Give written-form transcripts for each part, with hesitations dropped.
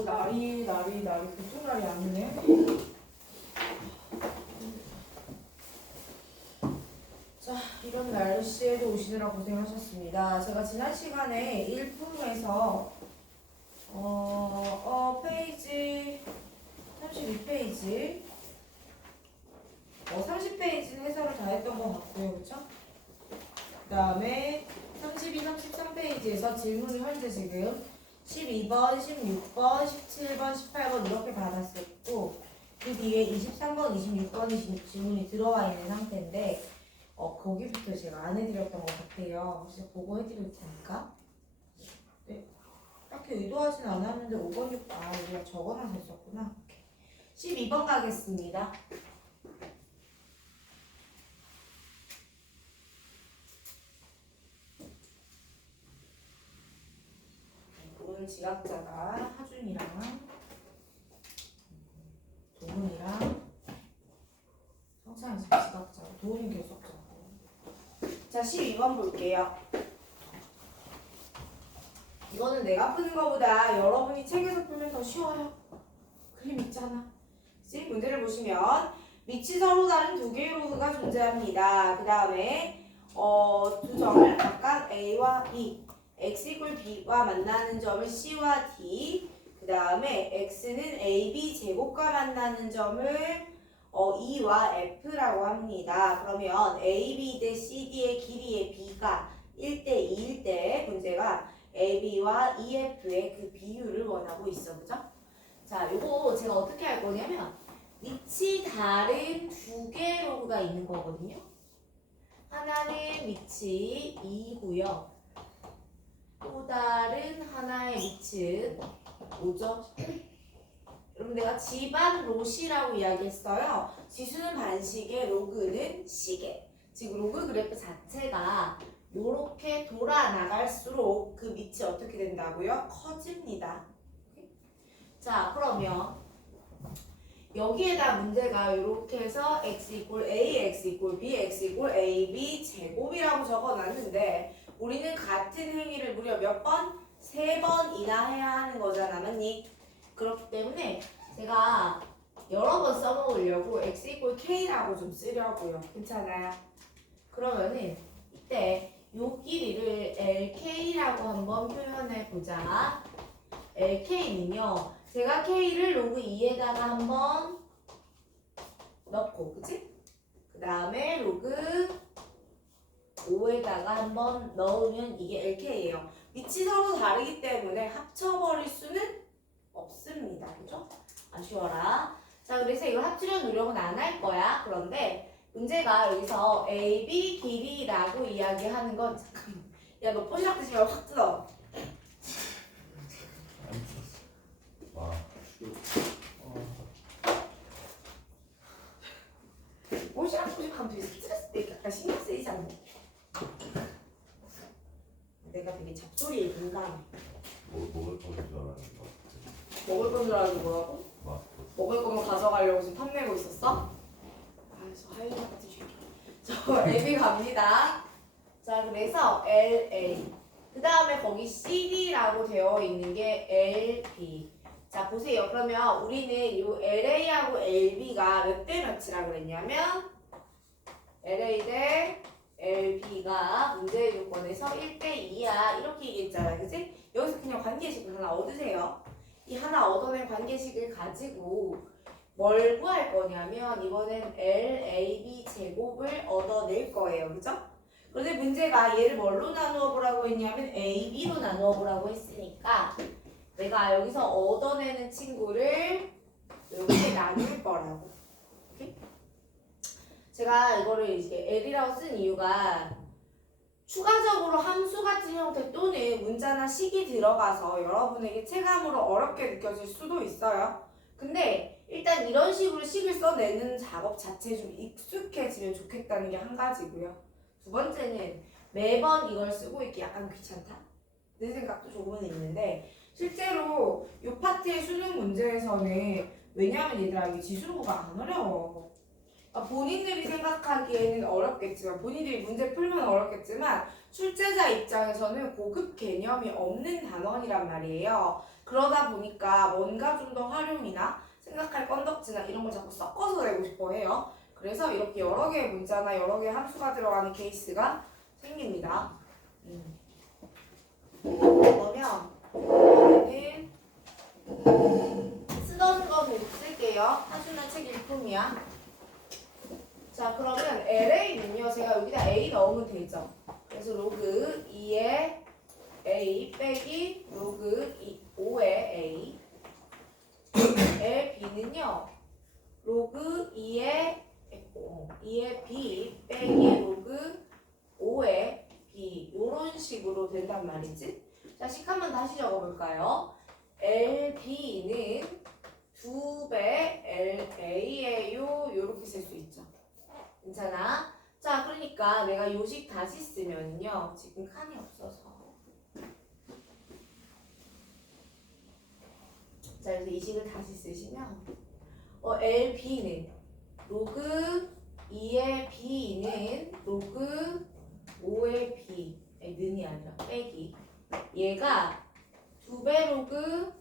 날이 보통 날이 아니네. 자, 이런 날씨에도 오시느라 고생하셨습니다. 제가 지난 시간에 일품에서 페이지 32페이지 30페이지는 해설을 다 했던 것 같고요. 그쵸? 그 다음에 32, 33페이지에서 질문을 현재 지금 12번, 16번, 17번, 18번 이렇게 받았었고 그 뒤에 23번, 26번이 질문이 들어와 있는 상태인데 거기부터 제가 안 해드렸던 것 같아요. 그래서 보고 해드릴 테니까. 네. 딱히 의도하진 않았는데 5번, 6번 우리가 적어놔서 했었구나. 12번 가겠습니다. 오늘 지각자가 하준이랑 도훈이랑 성찬이 지각자고 도훈이 교섭자고. 자, 12번 볼게요. 이거는 내가 푸는 거보다 여러분이 책에서 풀면 더 쉬워요. 그림 있잖아. 그치? 문제를 보시면 밑이 서로 다른 두 개의 로그가 존재합니다. 그 다음에 두 점을 각각 A와 B, X 이퀄 B와 만나는 점을 C와 D, 그 다음에 X는 AB 제곱과 만나는 점을 E와 F라고 합니다. 그러면 AB 대 CD의 길이의 B가 1대 2일 때 문제가 AB와 EF의 그 비율을 원하고 있어. 그죠? 자, 요거 제가 어떻게 할 거냐면 밑이 다른 두 개의 로그가 있는 거거든요. 하나는 밑이 2고요. 또 다른 하나의 밑은 5죠. 여러분 내가 지반 로시라고 이야기했어요. 지수는 반시계, 로그는 시계. 즉 로그 그래프 자체가 이렇게 돌아 나갈수록 그 밑이 어떻게 된다고요? 커집니다. 자, 그러면 여기에다 문제가 이렇게 해서 x 이퀄 a, x 이퀄 b, x 이퀄 ab 제곱이라고 적어놨는데 우리는 같은 행위를 무려 몇 번? 3번이나 해야 하는 거잖아, 맞니? 그렇기 때문에 제가 여러 번 써먹으려고 x 이퀄 k라고 좀 쓰려고요. 괜찮아요? 그러면은 이때 요 길이를 LK라고 한번 표현해 보자. LK는요, 제가 K를 로그 2에다가 한번 넣고, 그치? 그 다음에 로그 5에다가 한번 넣으면 이게 LK예요. 밑이 서로 다르기 때문에 합쳐버릴 수는 없습니다. 그죠? 아쉬워라. 자, 그래서 이거 합치려는 노력은 안 할 거야. 그런데 문제가 여기서 AB 길이라고 이야기하는 건 잠깐만. 야, 너 포시락 드지 말고 확 뜯어. 포시락 하면 되게 스트레스 때 약간 신경 쓰이지 않나? 내가 되게 잡소리에 민감해. 먹을 거인 줄 알았는데. 먹을 건 줄 알고 뭐라고? 먹을 거면 가져가려고 지금 탐내고 있었어? 아, 저 하이라이트 같은 쉐. 저 AB 갑니다. 자, 그래서 LA. 그 다음에 거기 CD라고 되어 있는 게 LB. 자, 보세요. 그러면 우리는 이 LA하고 LB가 몇 대 몇이라고 그랬냐면 LA 대 LB가 문제의 조건에서 1대 2야. 이렇게 얘기했잖아. 그치? 여기서 그냥 관계식을 하나 얻으세요. 이 하나 얻어낸 관계식을 가지고 뭘 구할 거냐면 이번엔 LAB 제곱을 얻어낼 거예요. 그죠? 그런데 문제가 얘를 뭘로 나누어 보라고 했냐면 AB로 나누어 보라고 했으니까 내가 여기서 얻어내는 친구를 이렇게 나눌 거라고. 오케이? 제가 이거를 이제 L이라고 쓴 이유가 추가적으로 함수 같은 형태 또는 문자나 식이 들어가서 여러분에게 체감으로 어렵게 느껴질 수도 있어요. 근데 일단 이런 식으로 식을 써내는 작업 자체에 좀 익숙해지면 좋겠다는 게 한 가지고요. 두 번째는 매번 이걸 쓰고 있기 약간 귀찮다? 내 생각도 조금은 있는데 실제로 이 파트의 수능 문제에서는 왜냐하면 얘들아 이게 지수로가 안 어려워. 본인들이 생각하기에는 어렵겠지만 본인들이 문제 풀면 어렵겠지만 출제자 입장에서는 고급 개념이 없는 단원이란 말이에요. 그러다 보니까 뭔가 좀 더 활용이나 생각할 건덕지나 이런 걸 자꾸 섞어서 내고 싶어 해요. 그래서 이렇게 여러 개의 문자나 여러 개의 함수가 들어가는 케이스가 생깁니다. 그러면 얘는 쓰던 거 계속 쓸게요. 하준아 책 일품이야. 자, 그러면 LA는요, 제가 여기다 A 넣으면 되죠. 그래서 로그 2의 A 빼기 로그 5의 A. LB는요, 로그 2의 B 빼기 로그 5의 B. 요런 식으로 된단 말이지. 자, 식 한번 다시 적어볼까요? LB는 2배 LA예요. 요렇게 쓸 수 있죠. 괜찮아? 자, 그러니까 내가 요식 다시 쓰면요. 지금 칸이 없어서. 자, 그래서 이 식을 다시 쓰시면 LB는 로그 2의 B는 로그 5의 B. 아니, 는이 아니라 빼기. 얘가 2배 로그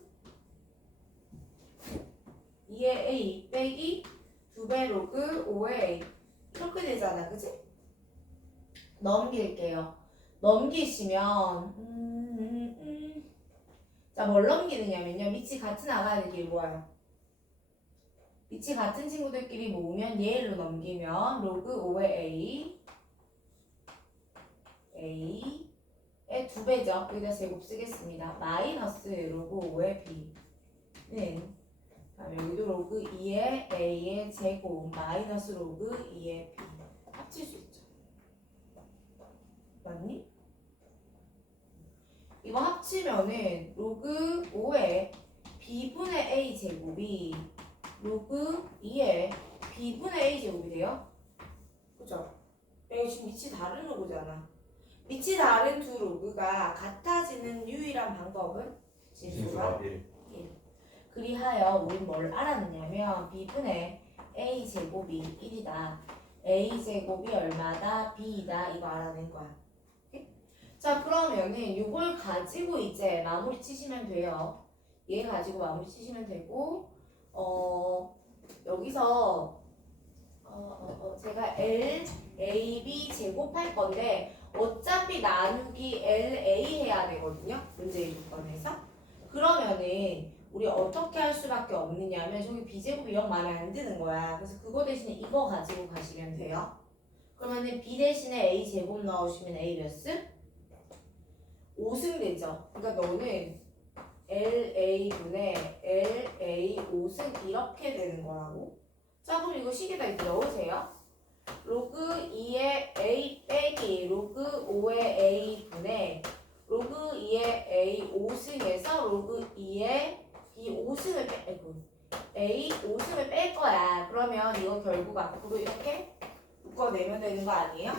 2의 A 빼기 2배 로그 5의 A. 이렇게 되잖아, 그치? 넘길게요. 넘기시면 자, 뭘 넘기느냐면요. 밑이 같이 나가는 길 뭐예요? 밑이 같은 친구들끼리 모으면 얘로 넘기면 로그 5의 A의 2배죠. 여기다 제곱 쓰겠습니다. 마이너스 로그 5의 B는 다음에 여기도 로그 2의 A의 제곱 마이너스 로그 2의 B 합칠 수 있죠. 맞니? 이거 합치면은 로그 5의 B분의 A 제곱이 로그 2의 B분의 A 제곱이 돼요. 그죠? 이거 지금 밑이 다른 로그잖아. 밑이 다른 두 로그가 같아지는 유일한 방법은 진수가 1. 그리하여 우린 뭘 알았느냐면 B분의 A 제곱이 1이다. A 제곱이 얼마다? B이다. 이거 알아낸 거야. 오케이? 자, 그러면은 이걸 가지고 이제 마무리 치시면 돼요. 얘 가지고 마무리 치시면 되고 여기서 제가 L, A, B 제곱할 건데 어차피 나누기 LA 해야 되거든요. 문제 조건에서. 그러면은 우리 어떻게 할 수밖에 없느냐면 저기 B제곱이 0 마음에 안 드는 거야. 그래서 그거 대신에 이거 가지고 가시면 돼요. 그러면은 B 대신에 A 제곱 넣으시면 A 몇 승? 5승 되죠. 그러니까 너는 LA분의 LA 5승 이렇게 되는 거라고. 자, 그럼 이거 식에다 이렇게 넣으세요. 로그 2의 A 빼기 로그 5의 A 분의 로그 2의 A 5승에서 로그 2의 B 5승을 A 5승을 뺄 거야. 그러면 이거 결국 앞으로 이렇게 묶어내면 되는 거 아니에요?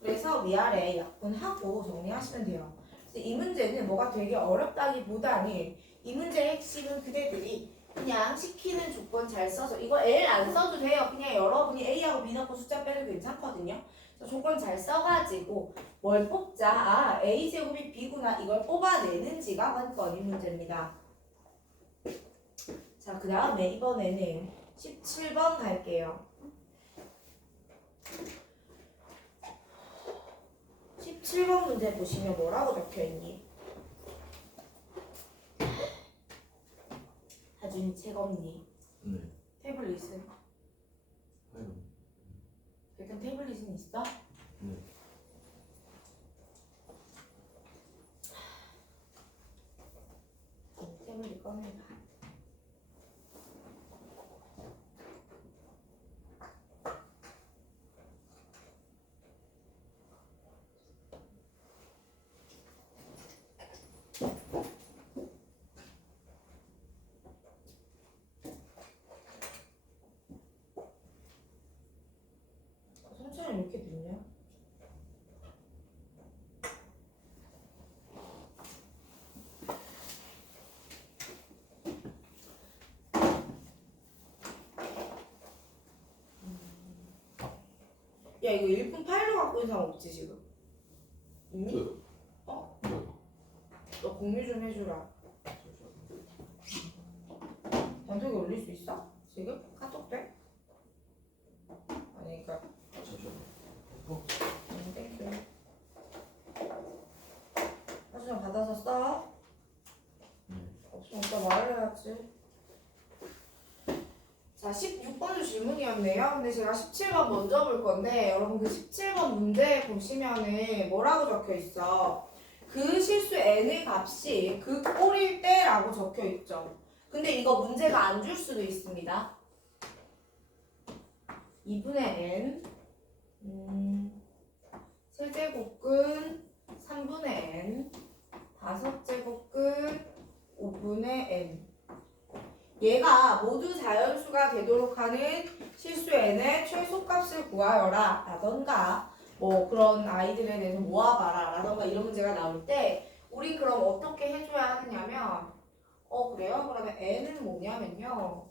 그래서 위아래 약분하고 정리하시면 돼요. 그래서 이 문제는 뭐가 되게 어렵다기보다는 이 문제의 핵심은 그대들이 그냥 시키는 조건 잘 써서 이거 L 안 써도 돼요. 그냥 여러분이 A하고 B 넣고 숫자 빼도 괜찮거든요. 그래서 조건 잘 써가지고 뭘 뽑자. 아, A제곱이 B구나. 이걸 뽑아내는지가 관건인 문제입니다. 자, 그 다음에 이번에는 17번 갈게요. 17번 문제 보시면 뭐라고 적혀있니? 하준이 책 없니? 네. 태블릿은? 아유. 일단 태블릿은 있어? 네. 태블릿 꺼내봐. 성차는 이렇게 됐냐? 야, 이거 1분 파일로 갖고 있는 사람 없지 지금? 있니? 어? 너 공유 좀 해주라. 단톡에 올릴 수 있어? 지금? 카톡 돼? 아니 그니까 잠시만요. 땡큐. 사진을 받아서 써? 네. 없으면 오빠 말을 해야지. 자, 16번도 질문이었네요. 근데 제가 17번 먼저 볼 건데 여러분 그 17번 문제 보시면은 뭐라고 적혀 있어? 그 실수 n의 값이 그 꼴일 때라고 적혀 있죠. 근데 이거 문제가 안 줄 수도 있습니다. 2분의 n 세제곱근 3분의 n 5제곱근 5분의 n 얘가 모두 자연수가 되도록 하는 실수 n의 최소값을 구하여라 라던가 뭐 그런 아이들에 대해서 모아봐라 라던가 이런 문제가 나올 때 우리 그럼 어떻게 해줘야 하느냐면 그래요? 그러면 n은 뭐냐면요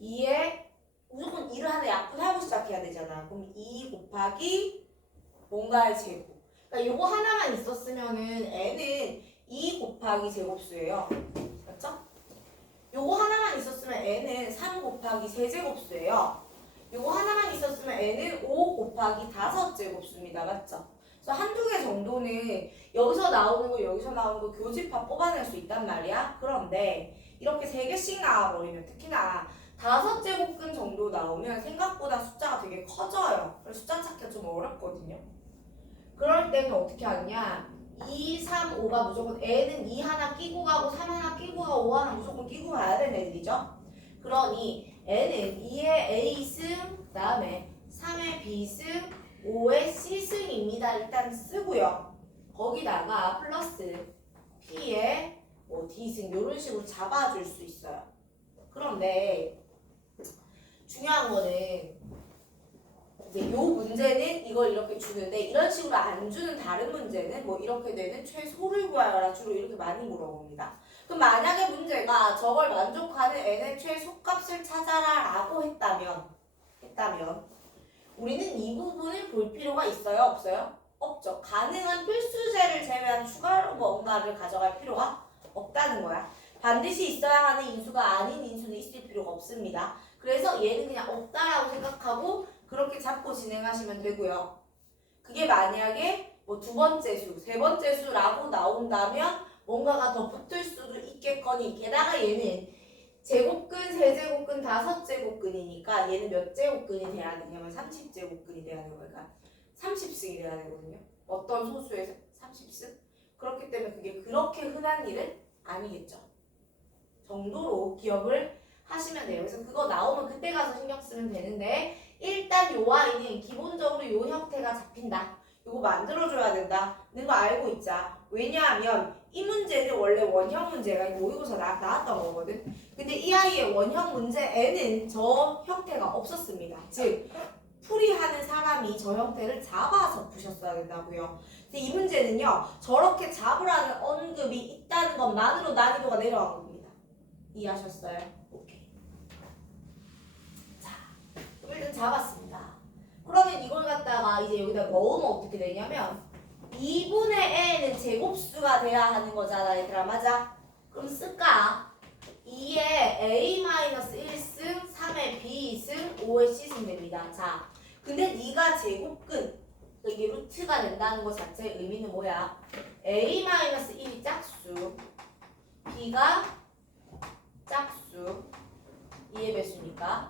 2에 무조건 2를 하나 약분하고 시작해야 되잖아. 그럼 2 곱하기 뭔가의 제곱. 그러니까 요거 하나만 있었으면은 n은 2 곱하기 제곱수예요. 맞죠? 요거 하나만 있었으면 n은 3 곱하기 세제곱수예요. 요거 하나만 있었으면 n은 5 곱하기 5제곱수입니다. 맞죠? 그래서 한두 개 정도는 여기서 나오는 거 여기서 나오는 거 교집합 뽑아낼 수 있단 말이야. 그런데 이렇게 3개씩 나와버리면 특히나 5제곱근 정도 나오면 생각보다 숫자가 되게 커져요. 그래서 숫자 찾기가 좀 어렵거든요. 그럴 때는 어떻게 하느냐 2, 3, 5가 무조건 n은 2 하나 끼고 가고 3 하나 끼고 가고 5 하나 무조건 끼고 가야 되는 애들이죠. 그러니 n은 2의 a승 그 다음에 3의 b승 5의 c승입니다. 일단 쓰고요. 거기다가 플러스 p의 뭐 d승 이런 식으로 잡아줄 수 있어요. 그런데 중요한 거는 이제 요 문제는 이걸 이렇게 주는데 이런 식으로 안 주는 다른 문제는 뭐 이렇게 되는 최소를 구하여라 주로 이렇게 많이 물어봅니다. 그럼 만약에 문제가 저걸 만족하는 n의 최소값을 찾아라 라고 했다면 우리는 이 부분을 볼 필요가 있어요? 없어요? 없죠. 가능한 필수제를 제외한 추가로 뭔가를 가져갈 필요가 없다는 거야. 반드시 있어야 하는 인수가 아닌 인수는 있을 필요가 없습니다. 그래서 얘는 그냥 없다라고 생각하고 그렇게 잡고 진행하시면 되고요. 그게 만약에 뭐 두 번째 수, 세 번째 수라고 나온다면 뭔가가 더 붙을 수도 있겠거니 게다가 얘는 제곱근, 세제곱근, 5제곱근이니까 얘는 몇 제곱근이 돼야 되냐면 30제곱근이 돼야 되는 거니까 30승이 돼야 되거든요. 어떤 소수에서 30승? 그렇기 때문에 그게 그렇게 흔한 일은 아니겠죠. 정도로 기억을 하시면 돼요. 그래서 그거 나오면 그때 가서 신경 쓰면 되는데 일단 요 아이는 기본적으로 요 형태가 잡힌다. 요거 만들어줘야 된다는 거 알고 있자. 왜냐하면 이 문제는 원래 원형 문제가 모의고사 나왔던 거거든. 근데 이 아이의 원형 문제 N은 저 형태가 없었습니다. 즉 풀이하는 사람이 저 형태를 잡아서 푸셨어야 된다고요. 근데 이 문제는요. 저렇게 잡으라는 언급이 있다는 것만으로 난이도가 내려간 겁니다. 이해하셨어요? 오케이. 자, 그럼 일단 잡았습니다. 그러면 이걸 갖다가 이제 여기다 넣으면 어떻게 되냐면 2분의 n은 제곱수가 돼야 하는 거잖아 얘들아. 맞아? 그럼 쓸까? 2의 a-1승 3의 b승 5의 c승 됩니다. 자, 근데 네가 제곱근 이게 루트가 된다는 것 자체의 의미는 뭐야? a-1이 짝수 b가 짝수 2의 배수니까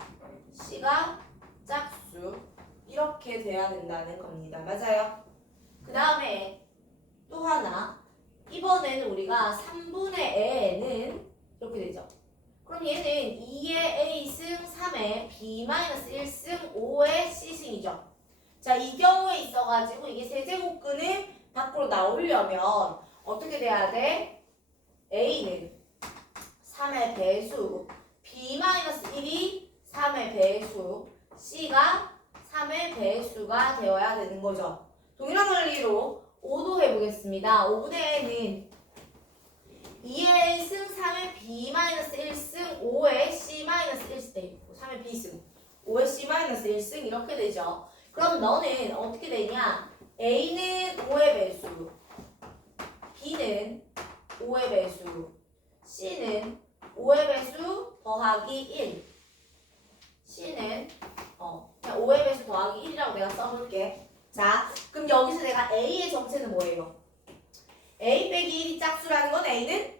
c가 짝수 이렇게 돼야 된다는 겁니다. 맞아요? 그 다음에 또 하나 이번에는 우리가 3분의 n은 이렇게 되죠. 그럼 얘는 2의 a승 3의 b-1승 5의 c승이죠. 자, 이 경우에 있어가지고 이게 세제곱근을 밖으로 나오려면 어떻게 돼야 돼? a는 3의 배수 b-1이 3의 배수 c가 3의 배수가 되어야 되는 거죠. 동일한 원리로 5도 해보겠습니다. 5분의 n은 2의 승 3의 b-1승 5의 c-1승 되고 3의 b승 5의 c-1승 이렇게 되죠. 그럼 너는 어떻게 되냐? a는 5의 배수 b는 5의 배수 c는 5의 배수 더하기 1. C는 그냥 5의 배수 더하기 1이라고 내가 써볼게. 자, 그럼 여기서 내가 A의 정체는 뭐예요? A 빼기 1이 짝수라는 건 A는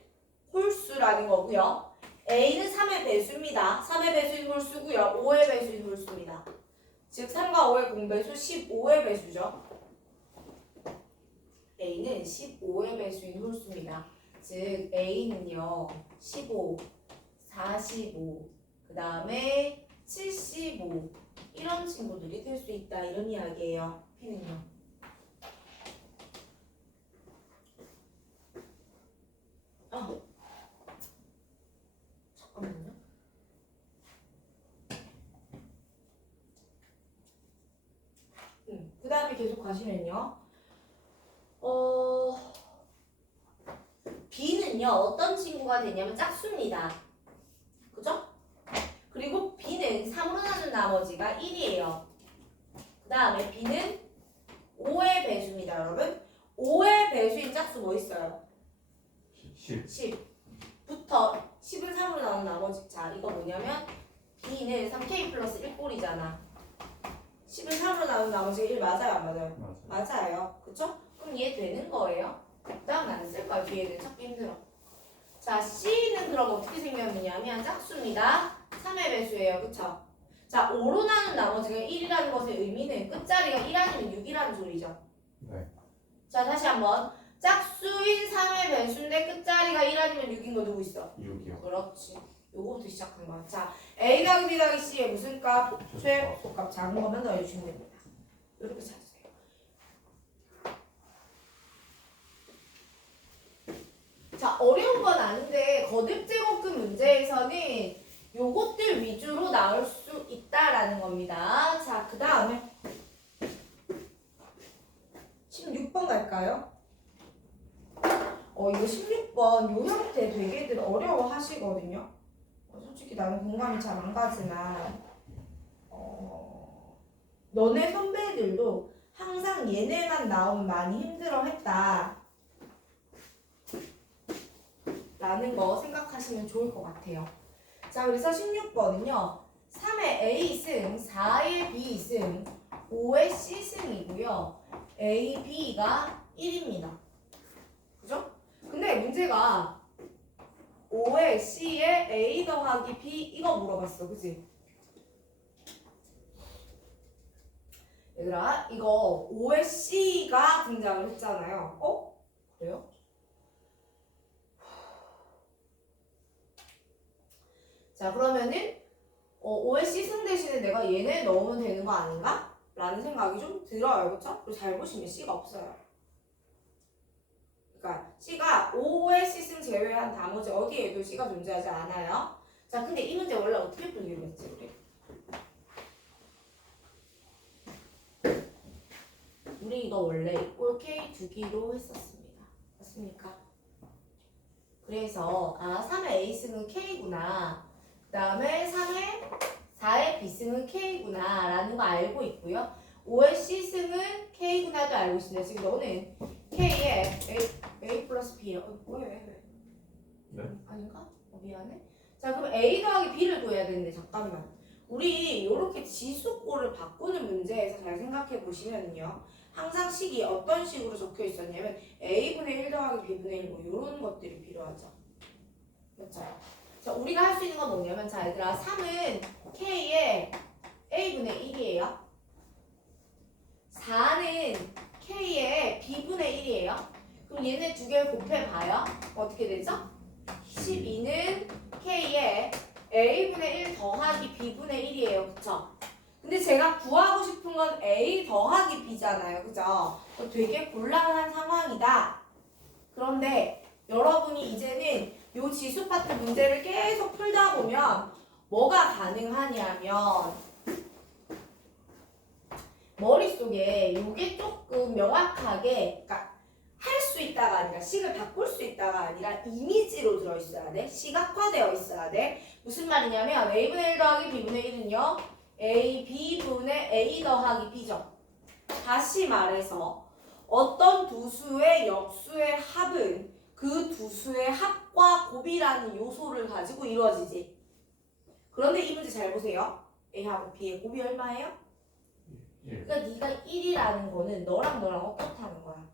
홀수라는 거고요. A는 3의 배수입니다. 3의 배수인 홀수고요. 5의 배수인 홀수입니다. 즉 3과 5의 공배수 15의 배수죠. A는 15의 배수인 홀수입니다. 즉 A는요 15, 45, 그 다음에 75 이런 친구들이 될 수 있다 이런 이야기예요. P는요. 잠깐만요. 그 다음에 계속 가시면요. B는요 어떤 친구가 되냐면 짝수입니다. 그죠? 그리고 B는 3으로 나눈 나머지가 1이에요. 그 다음에 B는 5의 배수입니다, 여러분. 5의 배수인 짝수 뭐 있어요? 10. 10부터 10은 3으로 나눈 나머지. 자, 이거 뭐냐면 B는 3K 플러스 1꼴이잖아. 10은 3으로 나눈 나머지가 1 맞아요, 안 맞아요? 맞아요. 그쵸? 그럼 얘 되는 거예요. 그다음 안 쓸 거야. 뒤에는 찾기 힘들어. 자, C는 그럼 어떻게 생겼느냐면 짝수입니다. 3의 배수예요. 그쵸? 자, 5로 나눈 나머지가 1이라는 것의 의미는 끝자리가 1 아니면 6이라는 소리죠. 네. 자, 다시 한번. 짝수인 3의 배수인데 끝자리가 1 아니면 6인 거 누구 있어? 6이요. 그렇지. 요거부터 시작한 거야. 자, A 더하기 B 더하기 C의 무슨 값? 최소값 작은 거만 더해주시면 됩니다. 이렇게 찾으세요. 자, 어려운 건 아닌데 거듭 제곱근 문제에서는 요것들 위주로 나올 수 있다라는 겁니다. 자, 그 다음에 16번 갈까요? 이거 16번 요 형태 되게들 어려워 하시거든요. 솔직히 나는 공감이 잘 안 가지만 너네 선배들도 항상 얘네만 나오면 많이 힘들어 했다 라는 거 생각하시면 좋을 것 같아요. 자, 그래서 16번은요 3의 A승, 4의 B승, 5의 C승이고요 A, B가 1입니다. 그죠? 근데 문제가 5의 C에 A 더하기 B 이거 물어봤어. 그치? 얘들아 이거 5의 C가 등장을 했잖아요. 그래요? 자, 그러면은 5의 C승 대신에 내가 얘네 넣으면 되는 거 아닌가? 라는 생각이 좀 들어요. 그쵸? 그리고 잘 보시면 C가 없어요. 그러니까 C가 5의 C승 제외한 나머지 어디에도 C가 존재하지 않아요. 자, 근데 이 문제 원래 어떻게 풀기로 했지 우리? 우리 이거 원래 이꼴 K 두기로 했었습니다. 맞습니까? 그래서 3의 A승은 K구나. 그 다음에 4의 B승은 K구나 라는 거 알고 있고요. 5의 C승은 K구나도 알고 있습니다. 지금 너는 K에 A 플러스 B요. 왜? 네? 아닌가? 미안해. 자, 그럼 A 더하기 B를 구해야 되는데 잠깐만. 우리 이렇게 지수꼴을 바꾸는 문제에서 잘 생각해 보시면요. 항상 식이 어떤 식으로 적혀 있었냐면 A분의 1 더하기 B분의 1 뭐 이런 것들이 필요하죠. 그렇죠? 자, 우리가 할 수 있는 건 뭐냐면 자, 얘들아 3은 K의 A분의 1이에요. 4는 K의 B분의 1이에요. 그럼 얘네 두 개를 곱해봐요. 어떻게 되죠? 12는 K의 A분의 1 더하기 B분의 1이에요. 그쵸? 근데 제가 구하고 싶은 건 A 더하기 B잖아요. 그죠? 되게 곤란한 상황이다. 그런데 여러분이 이제는 요 지수 파트 문제를 계속 풀다 보면 뭐가 가능하냐면 머릿속에 요게 조금 명확하게 그러니까 할 수 있다가 아니라 식을 바꿀 수 있다가 아니라 이미지로 들어있어야 돼. 시각화되어 있어야 돼. 무슨 말이냐면 A분의 1 더하기 B분의 1은요 A, B분의 A 더하기 B죠. 다시 말해서 어떤 두 수의 역수의 합은 그 두 수의 합과 곱이라는 요소를 가지고 이루어지지. 그런데 이 문제 잘 보세요. A하고 B의 곱이 얼마예요? 1. 그러니까 네가 1이라는 거는 너랑 어떻다는 거야?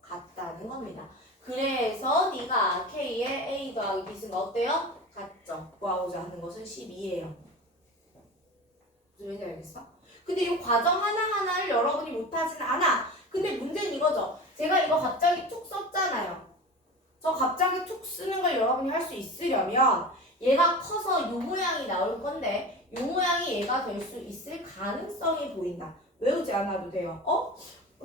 같다는 겁니다. 그래서 네가 K의 A 더하기 B 승가 어때요? 같죠. 구하고자 하는 것은 12예요. 무슨 말인지 알겠어? 근데 이 과정 하나하나를 여러분이 못하진 않아. 근데 문제는 이거죠. 제가 이거 갑자기 툭 썼잖아요. 저 갑자기 툭 쓰는 걸 여러분이 할 수 있으려면 얘가 커서 요 모양이 나올 건데 요 모양이 얘가 될 수 있을 가능성이 보인다. 외우지 않아도 돼요.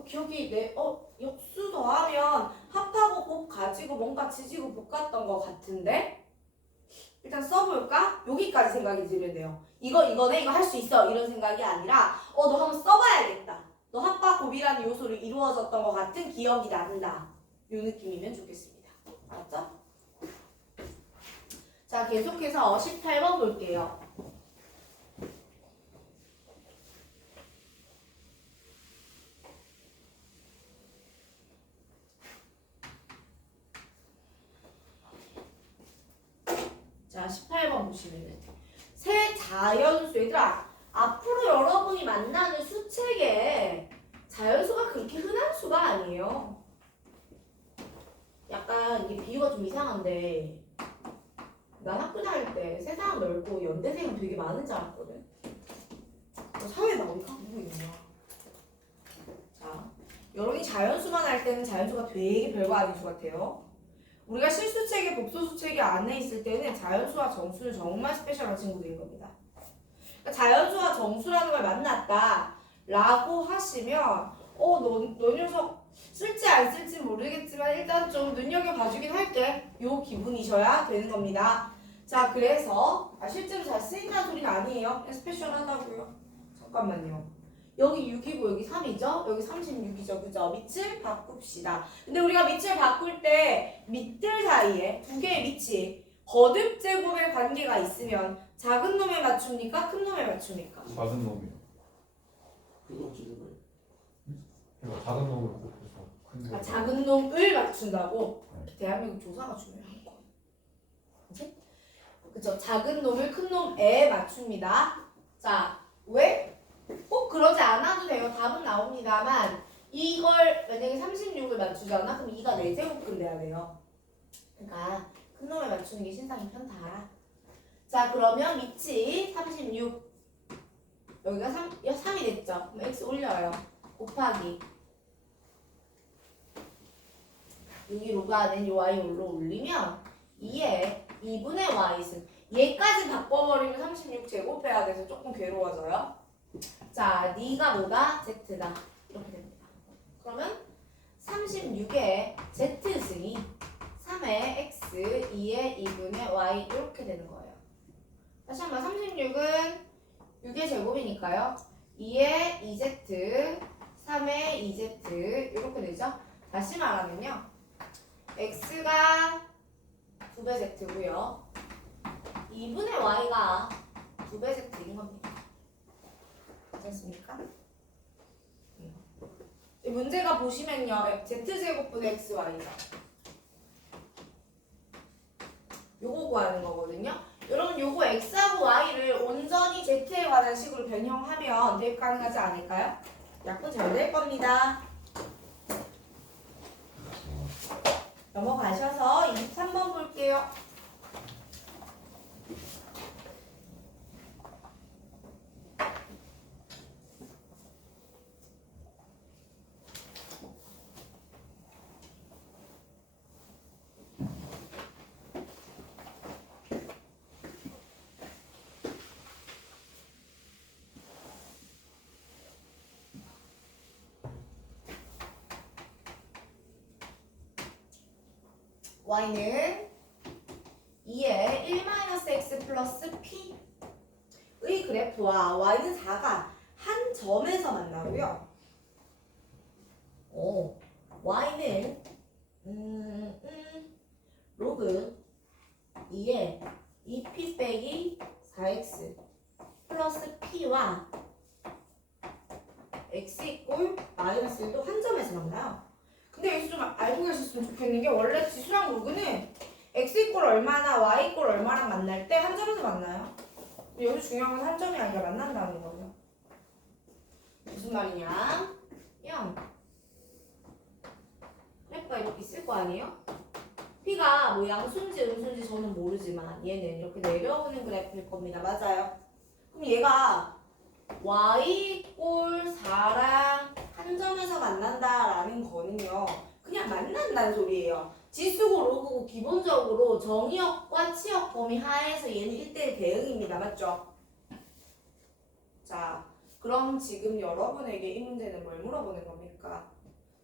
기억이 역수 더하면 합하고 곱 가지고 뭔가 지지고 볶았던 것 같은데? 일단 써볼까? 여기까지 생각이 들면 돼요. 이거네? 이거 할 수 있어. 이런 생각이 아니라 너 한번 써봐야겠다. 너 합과 곱이라는 요소를 이루어졌던 것 같은 기억이 난다. 요 느낌이면 좋겠습니다. 알았죠? 자, 계속해서 18번 볼게요. 자, 18번 보시면은 새 자연수. 얘들아, 앞으로 여러분이 만나는 수책에 자연수가 그렇게 흔한 수가 아니에요. 약간 이게 비유가 좀 이상한데 난 학교 다닐 때 세상 넓고 연대생은 되게 많은 줄 알았거든. 사회에 나오니까 누구 있냐. 자, 여러분이 자연수만 할 때는 자연수가 되게 별거 아닌 수 같아요. 우리가 실수책에 복소수책이 안에 있을 때는 자연수와 정수는 정말 스페셜한 친구들인 겁니다. 그러니까 자연수와 정수라는 걸 만났다 라고 하시면 너 녀석 쓸지 안 쓸지 모르겠지만 일단 좀 눈여겨봐주긴 할게. 요 기분이셔야 되는 겁니다. 자, 그래서 실제로 잘 쓰인다는 소리는 아니에요. 그냥 스페셜하다고요. 잠깐만요. 여기 6이고 여기 3이죠? 여기 36이죠. 그죠? 밑을 바꿉시다. 근데 우리가 밑을 바꿀 때 밑들 사이에 두 개의 밑이 거듭 제곱의 관계가 있으면 작은 놈에 맞춥니까? 큰 놈에 맞춥니까? 작은 놈이요. 그거 주는 거예요. 그러니까 작은 놈으로 곱해서 큰 거. 작은 놈을 맞춘다고? 대한민국 조사가 중요한 거. 그치? 그쵸? 작은 놈을 큰 놈에 맞춥니다. 자, 왜? 꼭 그러지 않아도 돼요. 답은 나옵니다만 이걸 만약에 36을 맞추잖아? 그럼 2가 4제곱근 돼야 돼요. 그러니까 큰 놈에 맞추는 게 신상이 편타. 자, 그러면 밑이 36 여기가 3이 됐죠? 그럼 x 올려요. 곱하기 여기 로가 된 요 y로 올리면 2에 2분의 y승. 얘까지 바꿔버리면 36제곱해야 돼서 조금 괴로워져요. 자, 네가 뭐다? z다. 이렇게 됩니다. 그러면 36의 z승이 3의 x, 2의 2분의 y 이렇게 되는 거예요. 다시 한번 36은 6의 제곱이니까요. 2의 2z, 3의 2z 이렇게 되죠. 다시 말하면요. x가 2배 z고요. 2분의 y가 2배 z인 겁니다. 괜찮습니까? 이 문제가 보시면요. z제곱분의 xy죠. 요거 구하는 거거든요. 여러분 요거 x하고 y를 온전히 z에 관한 식으로 변형하면 대입 가능하지 않을까요? 약분 잘 될 겁니다. 넘어가셔서 23번 볼게요. y는 2의 1-x 플러스 p의 그래프와 y는 4가 한 점에서 만나고요. y는 로그 2의 2p 빼기 4x 플러스 p와 x 이꼴 마이너스 1도 한 점에서 만나요. 근데 여기서 좀 알고 계셨으면 좋겠는 게 원래 지수랑 로그는 x 이꼴 얼마나 y 이꼴 얼마랑 만날 때 한 점에서 만나요. 여기서 중요한 건 한 점이 아니라 만난다는 거죠. 무슨 말이냐? 영. 그래프가 이렇게 있을 거 아니에요? P가 뭐 양수인지 음수인지 저는 모르지만 얘는 이렇게 내려오는 그래프일 겁니다. 맞아요? 그럼 얘가 y 꼴 4랑 한 점에서 만난다라는 거는요. 그냥 만난다는 소리예요. 지수고 로그고 기본적으로 정의역과 치역 범위 하에서 얘는 1대1 대응입니다. 맞죠? 자, 그럼 지금 여러분에게 이 문제는 뭘 물어보는 겁니까?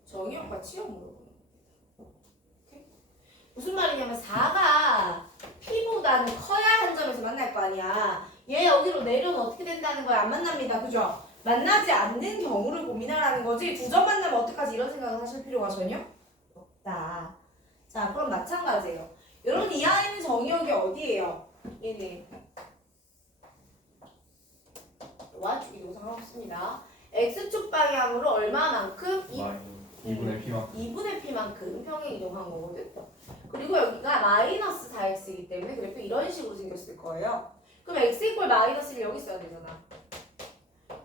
정의역과 치역 물어보는 겁니다. 오케이? 무슨 말이냐면 4가 P보다는 커야 한 점에서 만날 거 아니야. 얘 여기로 내려면 어떻게 된다는 거야? 안 만납니다. 그죠? 만나지 않는 경우를 고민하라는 거지. 두 점 만나면 어떡하지? 이런 생각을 하실 필요가 전혀 없다. 자, 그럼 마찬가지예요. 여러분 이 안에 있는 정의역이 어디예요? 얘는 Y축이도 상관없습니다. X축 방향으로 얼마만큼? 2분의 P만큼 2분의 P만큼 평행 이동한 거거든. 그리고 여기가 마이너스 4x이기 때문에 그래프 이런 식으로 생겼을 거예요. 그럼 x 이퀄 마이너스 1 여기 써야 되잖아.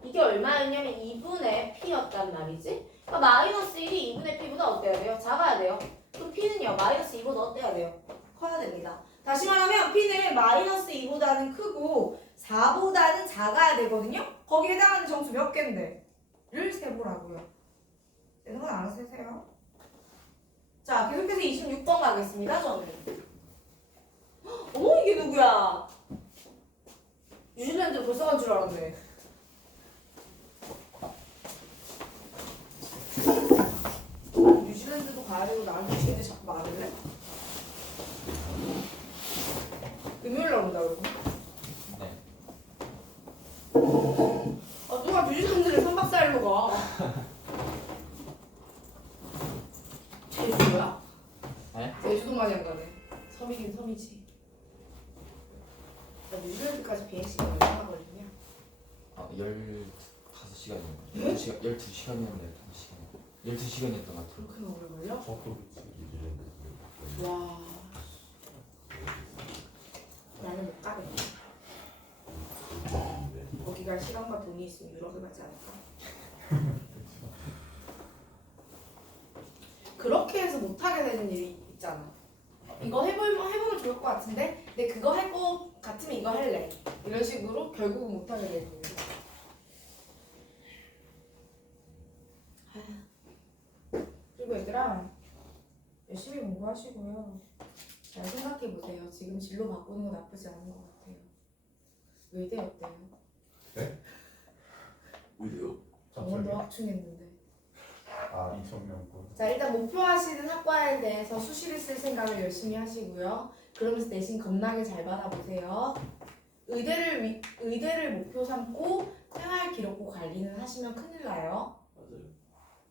이게 얼마였냐면 2분의 P였단 말이지. 그러니까 마이너스 1이 2분의 P보다 어때야 돼요? 작아야 돼요. 그럼 P는요 마이너스 2보다 어때야 돼요? 커야 됩니다. 다시 말하면 P는 마이너스 2보다는 크고 4보다는 작아야 되거든요. 거기에 해당하는 점수 몇 개인데? 를 세보라고요. 되는 건 알아서 세세요. 자, 계속해서 26번 가겠습니다. 저는. 어머, 이게 누구야? 뉴질랜드 벌써 간 줄 알았네. 뉴질랜드도 가야 되고 나한테 뉴질랜드 자꾸 말을래? 금요일 날 온다 그러고. 네. 아, 누가 뉴질랜드를 3박 4일로 가? 제주도야? 네? 제주도 많이 안 가네. 섬이긴 섬이지. 나 뉴질랜드까지 비행시간 얼마나 걸리냐? 15시간이요. 12시간이었는데 12시간이었던 것 같아요. 그렇게 오래 걸려? 저도 와. 나는 못 가겠네. 거기 갈 시간과 돈이 있으면 유럽을 가지 않을까? 그렇게 해서 못 하게 되는 일이 있잖아. 이거 해보면 좋을 것 같은데, 근데 그거 할 거 같으면 이거 할래. 이런 식으로 결국은 못 하게 되는 거예요. 그리고 얘들아, 열심히 공부하시고요. 잘 생각해 보세요. 지금 진로 바꾸는 거 나쁘지 않은 것 같아요. 의대 어때요? 의대요? 강원도 확충했는데. 아 2,000명권 자, 일단 목표하시는 학과에 대해서 수시를 쓸 생각을 열심히 하시고요. 그러면서 내신 겁나게 잘 받아보세요. 의대를 목표 삼고 생활 기록부 관리는 하시면 큰일 나요. 맞아요.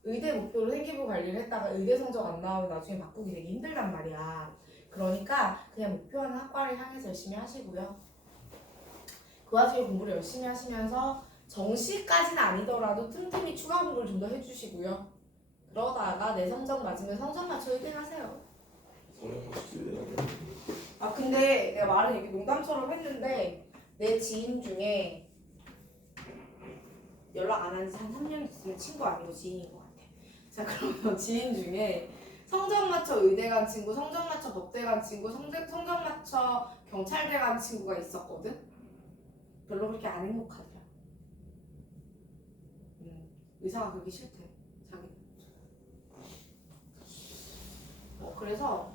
의대 목표로 생기부 관리를 했다가 의대 성적 안 나오면 나중에 바꾸기 되게 힘들단 말이야. 그러니까 그냥 목표하는 학과를 향해서 열심히 하시고요. 그 와중에 공부를 열심히 하시면서 정시까지는 아니더라도 틈틈이 추가 공부를 좀 더 해주시고요. 그러다가 내 성적 맞으면 성적 맞춰 1등 하세요. 성형 박수 아 근데 내가 말은 이렇게 농담처럼 했는데 내 지인 중에 연락 안 한 지 한 3년 됐으면 친구 아니고 지인인 것 같아. 자 그러면 지인 중에 성적 맞춰 의대 간 친구, 성적 맞춰 법대 간 친구, 성적 맞춰 경찰대 간 친구가 있었거든? 별로 그렇게 안 행복하더라. 의사가 그러기 싫대, 자기는. 그래서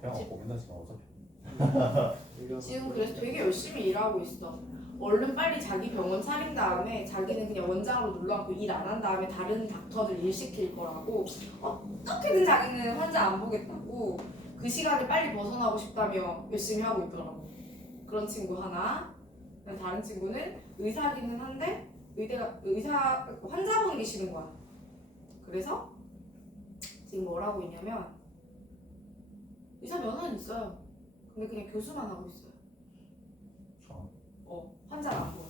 그냥 먹고 맨날 지금 어차피 지금 그래서 되게 열심히 일하고 있어. 얼른 빨리 자기 병원 차린 다음에 자기는 그냥 원장으로 눌러갖고 일 안 한 다음에 다른 닥터들 일 시킬 거라고 어떻게든 자기는 환자 안 보겠다고 그 시간을 빨리 벗어나고 싶다며 열심히 하고 있더라고. 그런 친구 하나. 다른 친구는 의사기는 한데 의사 환자 보는 게 싫은 거야. 그래서 지금 뭘 하고 있냐면 의사 면허는 있어요. 근데 그냥 교수만 하고 있어요. 환자를 안 보는.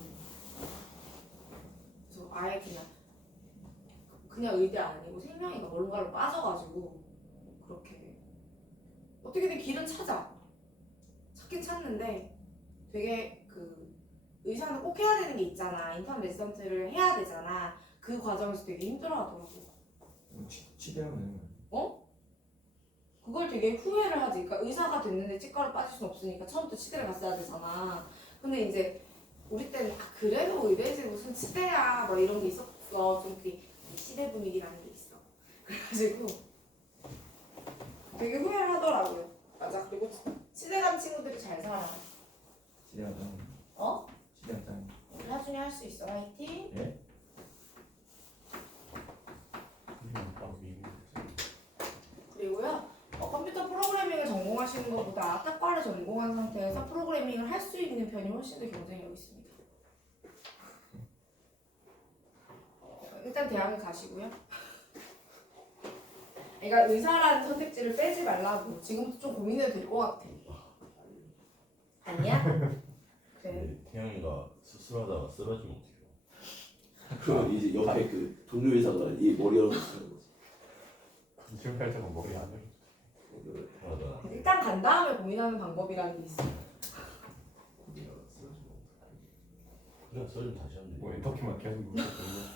그래서 아예 그냥 의대 아니고 생명이가 뭔가로 빠져가지고 그렇게 어떻게든 길은 찾긴 찾는데 되게 의사는 꼭 해야 되는 게 있잖아. 인턴 레지던트를 해야 되잖아. 그 과정에서 되게 힘들어하더라고. 치대하면 그걸 되게 후회를 하지. 그러니까 의사가 됐는데 치과를 빠질 순 없으니까 처음부터 치대를 갔어야 되잖아. 근데 이제 우리 때는 그래도 의대지 무슨 치대야 뭐 이런 게 있었어. 좀 그게 시대 분위기라는 게 있어. 그래가지고 되게 후회를 하더라고요. 맞아. 그리고 치대 간 친구들이 잘 살아. 치대하자. 어? 치대하자. 우리 하준이 할 수 있어. 화이팅. 예? 그리고요. 컴퓨터 프로그래밍을 전공하시는 것보다 학과를 전공한 상태에서 프로그래밍을 할 수 있는 편이 훨씬 더 경쟁력이 있습니다. 일단 대학에 가시고요. 그러니까 의사라는 선택지를 빼지 말라고. 지금부터 좀 고민해도 될 것 같아. 아니야? 그래. 태양이가 수술하다가 쓰러지면 어떡해요? 그럼 이제 옆에 그 동료 의사가 이 머리 열어서 쓰는 거지. 지금까지 는 머리 안 해. 하다 일단 간 다음에 고민하는 방법이라는 게 있어. 그냥 쓰러지면 다시 하면 뭐 돼. 엔터키만 계속 누르고.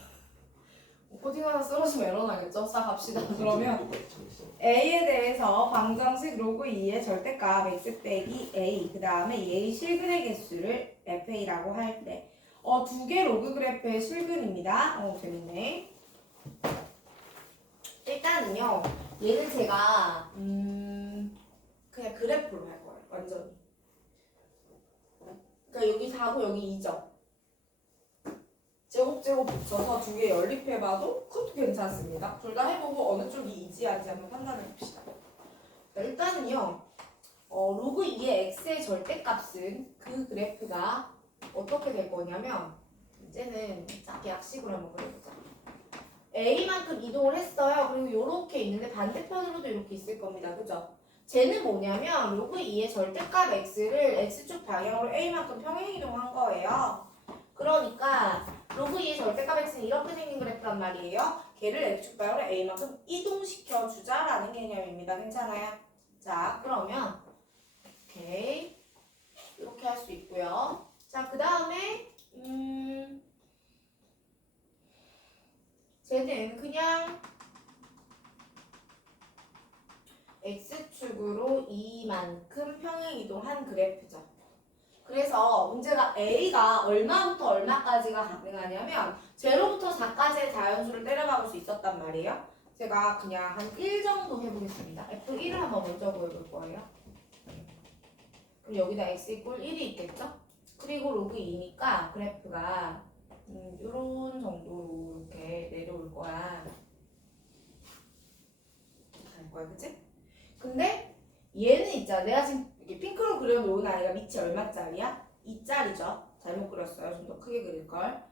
코딩 하나 쓰러지면 에러 나겠죠? 자 갑시다. 그러면 똑같이 정했어. A에 대해서 방정식 로그 2의 절대값 x 빼기 A 그 다음에 얘의 실근의 개수를 FA라고 할 때 두 개 로그 그래프의 실근입니다. 재밌네. 일단은요 얘는 제가 그냥 그래프로 할 거예요. 완전히. 그러니까 여기 4고 여기 2죠. 제곱 붙여서 두 개 연립해봐도 그것도 괜찮습니다. 둘 다 해보고 어느 쪽이 이지한지 한번 판단해봅시다. 일단은요 로그 2의 x의 절대값은 그 그래프가 어떻게 될 거냐면 이제는 딱 약식으로 한번 그려보자. A만큼 이동을 했어요. 그리고 이렇게 있는데 반대편으로도 이렇게 있을 겁니다. 그죠? 쟤는 뭐냐면 로그 2의 절대값 x를 x축 방향으로 A만큼 평행 이동한 거예요. 그러니까 로그 2의 절대값 x는 이렇게 생긴 그래프란 말이에요. 걔를 x축 방향으로 A만큼 이동시켜 주자라는 개념입니다. 괜찮아요? 자 그러면 오케이 이렇게 할 수 있고요. 자 그 다음에 쟤는 그냥 x축으로 2만큼 평행 이동한 그래프죠. 그래서 문제가 A가 얼마부터 얼마까지가 가능하냐면 0부터 4까지의 자연수를 때려박을 수 있었단 말이에요. 제가 그냥 한 1 정도 해보겠습니다. F1을 한번 먼저 구해볼 거예요. 그럼 여기다 x 이꼴 1이 있겠죠? 그리고 로그 2니까 그래프가 요런 정도로 이렇게 내려올 거야. 갈 거야, 그치? 근데 얘는 있잖아. 내가 지금 이렇게 핑크로 그려놓은 아이가 밑이 얼마짜리야? 2짜리죠. 잘못 그렸어요. 좀 더 크게 그릴걸.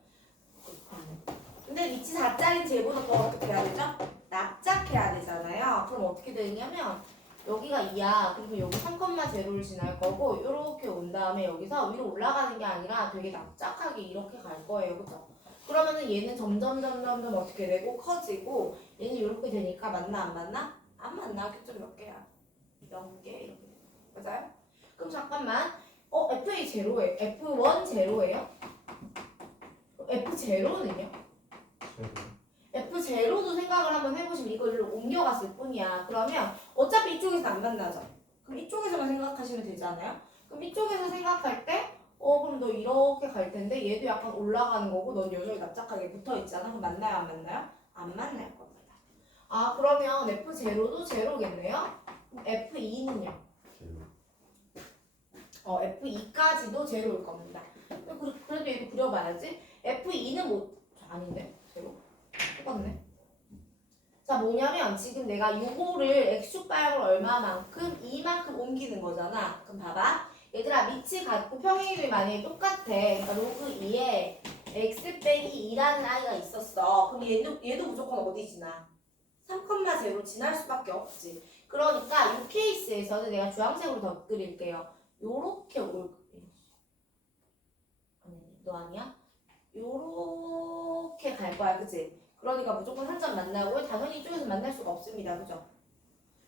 근데 밑이 4짜리 쟤보다 더 어떻게 해야 되죠? 납작해야 되잖아요. 그럼 어떻게 되냐면 여기가 2야. 그리고 여기 3,0를 지날 거고 이렇게 온 다음에 여기서 위로 올라가는 게 아니라 되게 납작하게 이렇게 갈 거예요. 그죠? 그러면은 얘는 점점 어떻게 되고 커지고 얘는 이렇게 되니까 맞나 안 맞나? 안 만나. 교점 몇 개야? 0개 이렇게 돼. 맞아요? 그럼 잠깐만. FA 제로예요. F1 제로예요? F 제로는요? F 제로도 생각을 한번 해보시면 이걸 옮겨갔을 뿐이야. 그러면 어차피 이쪽에서 안 만나죠. 그럼 이쪽에서만 생각하시면 되잖아요. 그럼 이쪽에서 생각할 때 그럼 너 이렇게 갈 텐데 얘도 약간 올라가는 거고 넌 여전히 납작하게 붙어 있잖아. 그럼 만나요 안 만나요? 안 만날 겁니다. 아 그러면 F0도 제로겠네요? F2는요? F2까지도 제로일 겁니다. 그래도 얘도 그려봐야지. F2는 뭐 아닌데? 제로? 똑같네. 자 뭐냐면 지금 내가 요거를 x축 방향으로 얼마만큼 2만큼 옮기는 거잖아. 그럼 봐봐. 얘들아 밑이 같고 평행이동이 만약에 똑같아. 그러니까 로그 2에 x 빼기 2라는 아이가 있었어. 그럼 얘도 무조건 어디 지나? 3,0 지날 수밖에 없지. 그러니까 이 케이스에서는 내가 주황색으로 더 그릴게요. 요렇게 올 아니 너 아니야? 요렇게 갈 거야. 그치? 그러니까 무조건 한 점 만나고요. 당연히 이쪽에서 만날 수가 없습니다. 그죠?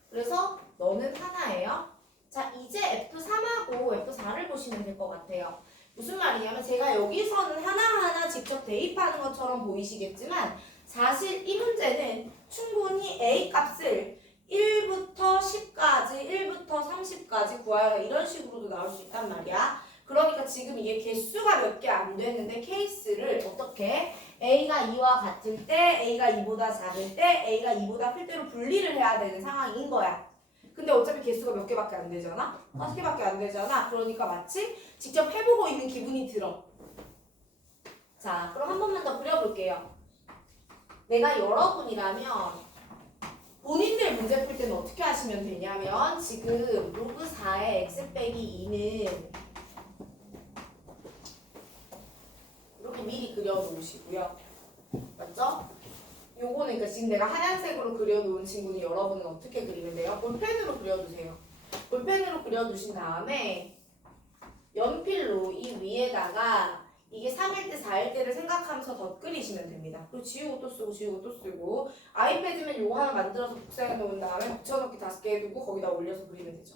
그래서 너는 하나예요. 자 이제 F3하고 F4를 보시면 될 것 같아요. 무슨 말이냐면 제가 여기서는 하나하나 직접 대입하는 것처럼 보이시겠지만 사실 이 문제는 충분히 A 값을 1부터 10까지, 1부터 30까지 구하라 이런 식으로도 나올 수 있단 말이야. 그러니까 지금 이게 개수가 몇 개 안 됐는데 케이스를 어떻게 A가 2와 같을 때, A가 2보다 작을 때, A가 2보다 클 때로 분리를 해야 되는 상황인 거야. 근데 어차피 개수가 몇 개밖에 안 되잖아? 5개밖에 안 되잖아? 그러니까 마치 직접 해보고 있는 기분이 들어. 자, 그럼 한 번만 더 그려볼게요. 내가 여러분이라면 본인들 문제 풀 때는 어떻게 하시면 되냐면 지금 로그 4의 x 빼기 2는 이렇게 미리 그려놓으시고요. 맞죠? 요거는 그러니까 지금 내가 하얀색으로 그려놓은 친구는 여러분은 어떻게 그리면 돼요? 볼펜으로 그려주세요. 볼펜으로 그려두신 다음에 연필로 이 위에다가 이게 3일 때 4일 때를 생각하면서 덧그리시면 됩니다. 그리고 지우고 또 쓰고 지우고 또 쓰고 아이패드면 요거 하나 만들어서 복사해 놓은 다음에 붙여넣기 5개 해두고 거기다 올려서 그리면 되죠.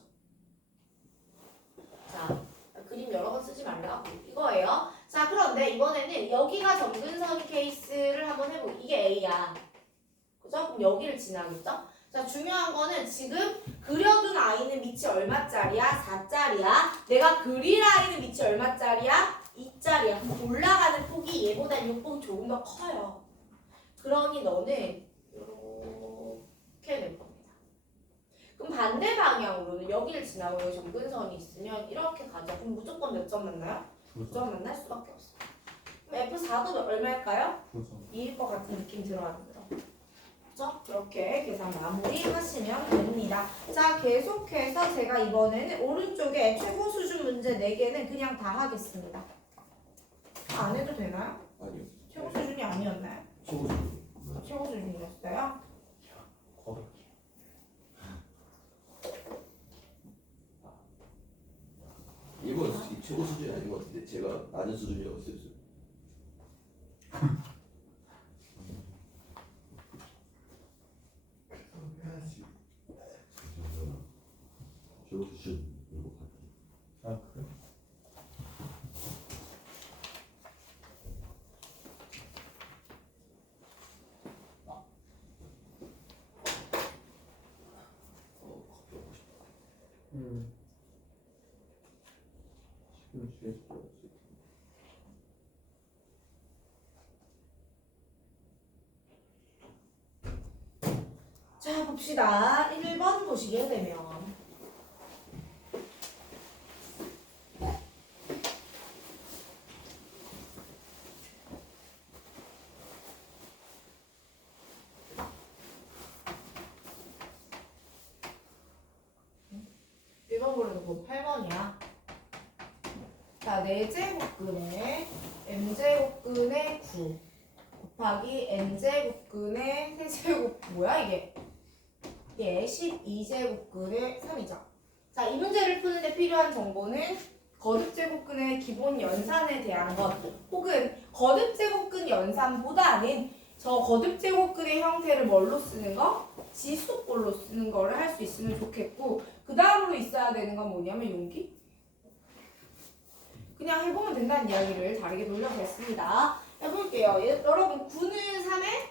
자, 그림 여러 번 쓰지 말라고 이거예요. 자, 그런데 이번에는 여기가 점근선 케이스를 한번 해보고 이게 A야. 그죠? 그럼 여기를 지나겠죠? 자, 중요한 거는 지금 그려둔 아이는 밑이 얼마짜리야? 4짜리야. 내가 그릴 아이는 밑이 얼마짜리야? 2짜리야. 올라가는 폭이 얘보다 6폭이 조금 더 커요. 그러니 너는 이렇게 낼 겁니다. 그럼 반대 방향으로는 여기를 지나고 여기 점근선이 있으면 이렇게 가죠. 그럼 무조건 몇 점 만나요? 9점 만날 수밖에 없어요. F4도 얼마일까요? 2일 것 같은 느낌 들어요. 그죠? 이렇게 계산 마무리 하시면 됩니다. 자, 계속해서 제가 이번에는 오른쪽에 최고 수준 문제 4개는 그냥 다 하겠습니다. 안 해도 되나요? 아니요. 최고 수준이 아니었나요? 최고 수준. 최고 수준이었어요? 거의. 이건 최고 수준이 아닌 것 같은데 제가 낮은 수준이라고 쓰였어요. 최고 수준 이거 같아. 아 그래? 커피 먹고 싶다. 지금 뒤에서 자, 봅시다. 1번 보시게 되면 이번 보려고 8번이야. 자, 4제곱근의 m제곱근의 9 곱하기 n제곱근의 세제곱 뭐야 이게? 이게 12제곱근의 3이죠. 자, 이 문제를 푸는데 필요한 정보는 거듭제곱근의 기본 연산에 대한 것 혹은 거듭제곱근 연산보다는 저 거듭제곱근의 형태를 뭘로 쓰는 거? 지수꼴로 쓰는 거를 할 수 있으면 좋겠고 그 다음으로 있어야 되는 건 뭐냐면 용기? 그냥 해보면 된다는 이야기를 다르게 돌려서 했습니다. 해볼게요. 여러분 9는 3의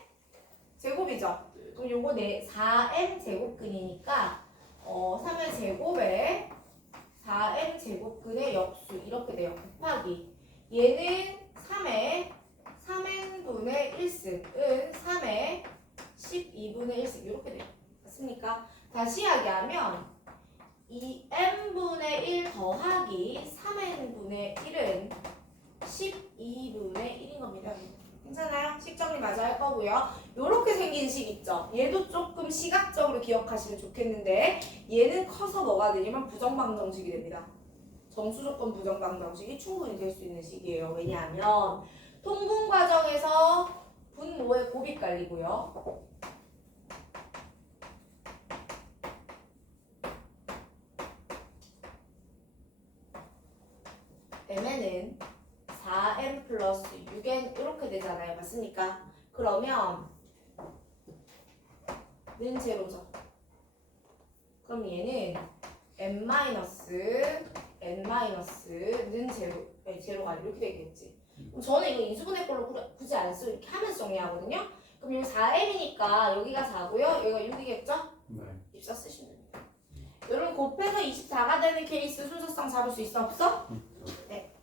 제곱이죠? 그럼 요거 4m 제곱근이니까 3의 제곱에 4m 제곱근의 역수 이렇게 돼요. 곱하기 얘는 3n분의 1승은 3의 12분의 1승 이렇게 돼요. 맞습니까? 다시 이야기하면 이 n분의 1 더하기 3n분의 1은 12분의 1인 겁니다. 괜찮아요? 식 정리 마저 할 거고요. 요렇게 생긴 식 있죠? 얘도 조금 시각적으로 기억하시면 좋겠는데 얘는 커서 뭐가 되냐면 부정방정식이 됩니다. 정수조건 부정방정식이 충분히 될 수 있는 식이에요. 왜냐하면 통분 과정에서 분모에 곱이 깔리고요. mn은 4n 플러스 6n 이렇게 되잖아요. 맞습니까? 그러면 는 제로죠. 그럼 얘는 n 마이너스 는 제로 아니 제로가 아니라 이렇게 되겠지. 그럼 저는 이거 인수분해 걸로 굳이 안 쓰고 이렇게 하면서 정리하거든요. 그럼 여기 4m이니까 여기가 4고요. 여기가 6이겠죠? 네. 24 쓰시면 됩니다. 여러분 곱해서 24가 되는 케이스 순서상 잡을 수 있어 없어?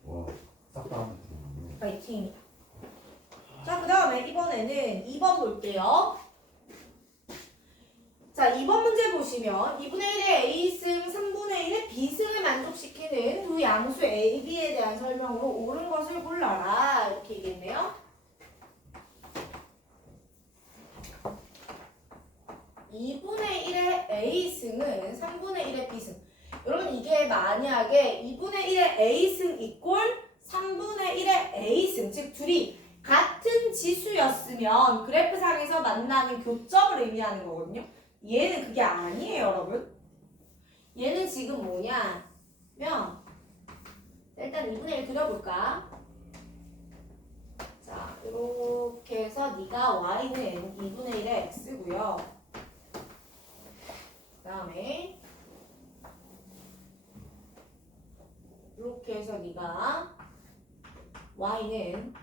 와. 싹 다 하면 돼. 파이팅입니다. 자, 그 다음에 이번에는 2번 볼게요. 자, 2번 문제 보시면 2분의 1의 A승, 3분의 1의 B승을 만족시키는 두 양수 A, B에 대한 설명으로 옳은 것을 골라라. 이렇게 얘기했네요. 2분의 1의 A승은 3분의 1의 B승. 여러분 이게 만약에 2분의 1의 A승 이꼴 3분의 1의 A승, 즉 둘이 같은 지수였으면 그래프상에서 만나는 교점을 의미하는 거거든요. 얘는 그게 아니에요, 여러분. 얘는 지금 뭐냐면 일단 2분의 1 그려볼까? 자, 이렇게 해서 네가 y는 2분의 1의 x고요. 그 다음에 이렇게 해서 네가 y는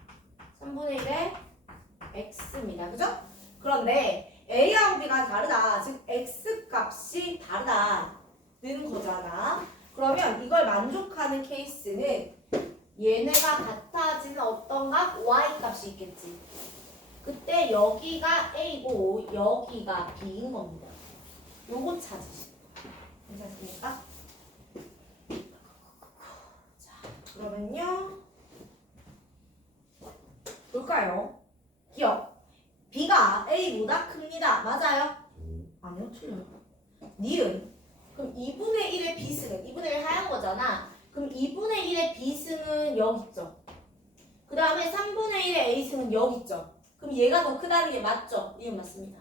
3분의 1의 x입니다. 그죠? 그런데 a하고 b가 다르다. 즉 x 값이 다르다는 거잖아. 그러면 이걸 만족하는 케이스는 얘네가 같아지는 어떤 값? y 값이 있겠지. 그때 여기가 a고 여기가 b인 겁니다. 요거 찾으시면 괜찮습니까? 자, 그러면요. 볼까요? 기억. B가 A보다 큽니다. 맞아요? 아니요, 틀려요. 니은. 그럼 2분의 1의 B승은 2분의 1 하얀 거잖아. 그럼 2분의 1의 B승은 여기 있죠. 그 다음에 3분의 1의 A승은 여기 있죠. 그럼 얘가 더 크다는 게 맞죠? 니은 맞습니다.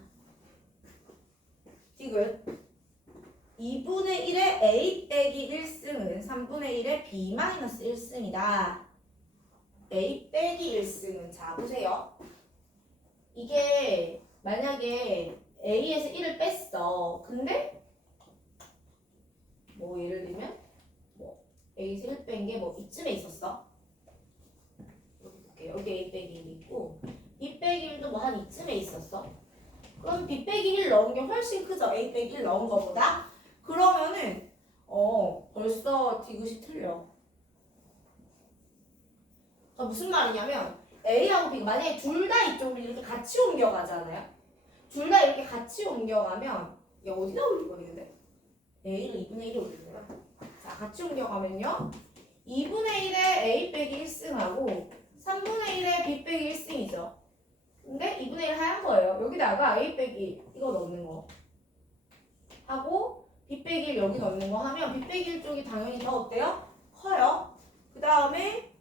디귿. 2분의 1의 A 빼기 1승은 3분의 1의 B 마이너스 1승이다. A 빼기 1승은 자 보세요. 이게 만약에 A에서 1을 뺐어. 근데 뭐 예를 들면 뭐 A에서 1 뺀 게 뭐 이쯤에 있었어. 여기 볼게요. 여기 A 빼기 1 있고 B 빼기 1도 뭐 한 이쯤에 있었어. 그럼 B 빼기 1 넣은 게 훨씬 크죠. A 빼기 1 넣은 거보다. 그러면은 벌써 디귿이 틀려. 그러니까 무슨 말이냐면 A하고 B가 만약에 둘 다 이쪽으로 이렇게 같이 옮겨가잖아요. 둘 다 이렇게 같이 옮겨가면 얘 어디다 올릴 거니 근데? A를 2분의 1에 올리는 거야. 자, 같이 옮겨가면요. 2분의 1에 A 빼기 1승하고 3분의 1에 B 빼기 1승이죠. 근데 2분의 1 하얀 거예요. 여기다가 A 빼기 이거 넣는 거 하고 B 빼기 1 여기 넣는 거 하면 B 빼기 1 쪽이 당연히 더 어때요? 커요. 그 다음에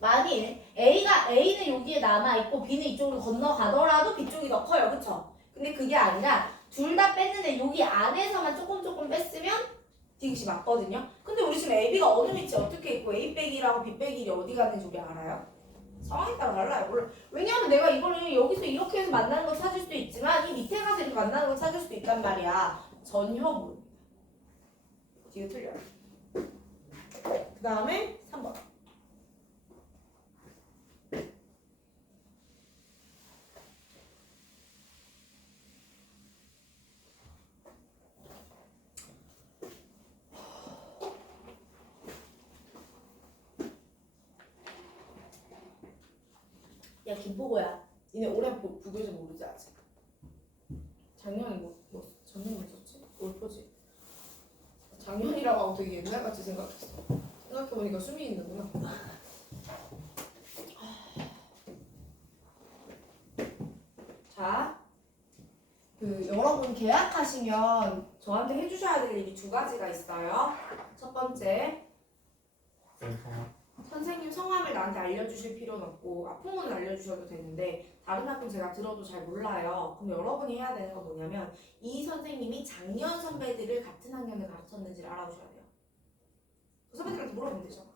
만일 A는 여기에 남아있고 B는 이쪽으로 건너가더라도 B 쪽이 더 커요. 그쵸? 근데 그게 아니라 둘 다 뺐는데 여기 안에서만 조금 뺐으면 디귿이 맞거든요. 근데 우리 지금 AB가 어느 위치에 어떻게 있고 A 빼기 1하고 B 빼기 1이 어디 가는지 우리 알아요? 상황에 따라 달라요. 몰라. 왜냐하면 내가 이거를 여기서 이렇게 해서 만나는 걸 찾을 수도 있지만 이 밑에 가서 이렇게 만나는 걸 찾을 수도 있단 말이야. 전혀 모릅니다. 디귿 틀려요. 그 다음에 3번. 야 김포고야. 니네 올해 부교재 모르지 아직? 작년에 작년에 뭐 썼지? 올포지? 작년이라고 하고 되게 옛날같이 생각했어. 생각해보니까 숨이 있는구나. 자, 여러분 계약하시면 저한테 해주셔야 될 일이 두 가지가 있어요. 첫 번째, 선생님 성함을 나한테 알려주실 필요는 없고 학부모는 알려주셔도 되는데 다른 학교는 제가 들어도 잘 몰라요. 그럼 여러분이 해야 되는 건 뭐냐면 이 선생님이 작년 선배들을 같은 학년에 가르쳤는지를 알아보셔야 돼요. 그 선배들한테 물어보면 되잖아.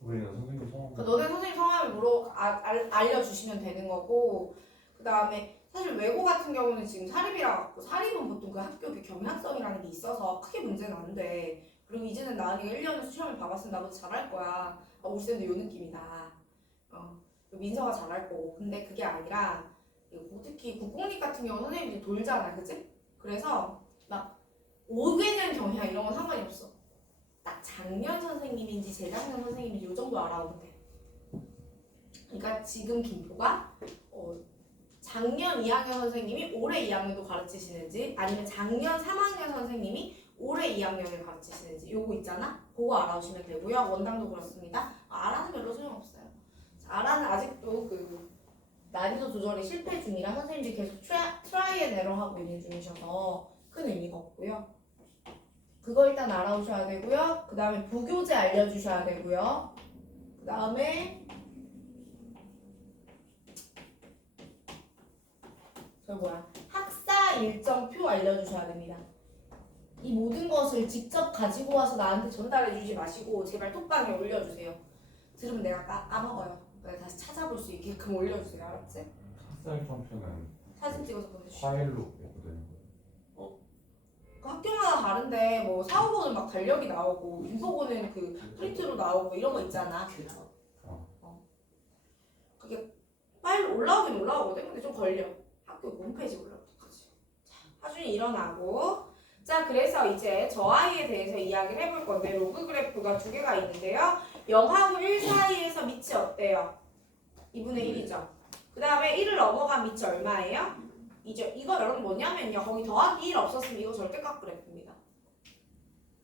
우리가 선생님 성함. 그러니까 너네 선생님 성함을 알려주시면 되는 거고, 그 다음에 사실 외고 같은 경우는 지금 사립이라 갖고 사립은 보통 그 학교 그 경향성이라는 게 있어서 크게 문제는 안 돼. 그리고 이제는 나은이가 1년을 시험을 봐봤으면 나보다 잘할 거야. 아, 우리 쌤도 요 느낌이다. 민서가 잘할 거고. 근데 그게 아니라 특히 국공립 같은 경우 선생님들이 돌잖아, 그치? 그래서 막 오게 된 경향 이런 건 상관이 없어. 딱 작년 선생님인지 재작년 선생님인지 요 정도 알아오면 돼. 그러니까 지금 김포가 작년 2학년 선생님이 올해 2학년도 가르치시는지 아니면 작년 3학년 선생님이 올해 2학년을 가르치시는지 요거 있잖아? 그거 알아오시면 되고요. 원당도 그렇습니다. 알아는 별로 소용없어요. 알아는 아직도 그 난이도 조절이 실패 중이라 선생님들이 계속 트라이 앤 에러 하고 있는 중이셔서 큰 의미가 없고요. 그거 일단 알아오셔야 되고요. 그 다음에 부교재 알려주셔야 되고요. 그 다음에 학사 일정표 알려주셔야 됩니다. 이 모든 것을 직접 가지고 와서 나한테 전달해 주지 마시고 제발 톡방에 올려주세요. 들으면 내가 까먹어요. 그래서 다시 찾아볼 수 있게끔 올려주세요. 알았지? 학살 상표는 사진 찍어서 보내주시죠. 파일로 보내는 거예요. 그 학교마다 다른데 뭐 사후보는 막 달력이 나오고 인포고는 그 프린트로 나오고 이런 거 있잖아. 그게 파일로 올라오긴 올라오거든. 근데 좀 걸려. 학교 홈페이지 올라오기까지. 자, 하준이 일어나고. 자, 그래서 이제 저 아이에 대해서 이야기를 해볼 건데 로그 그래프가 두 개가 있는데요. 0하고 1 사이에서 밑이 어때요? 2분의 1이죠. 그 다음에 1을 넘어간 밑이 얼마예요? 이거 여러분 뭐냐면요. 거기 더하기 1 없었으면 이거 절대값 그래프입니다.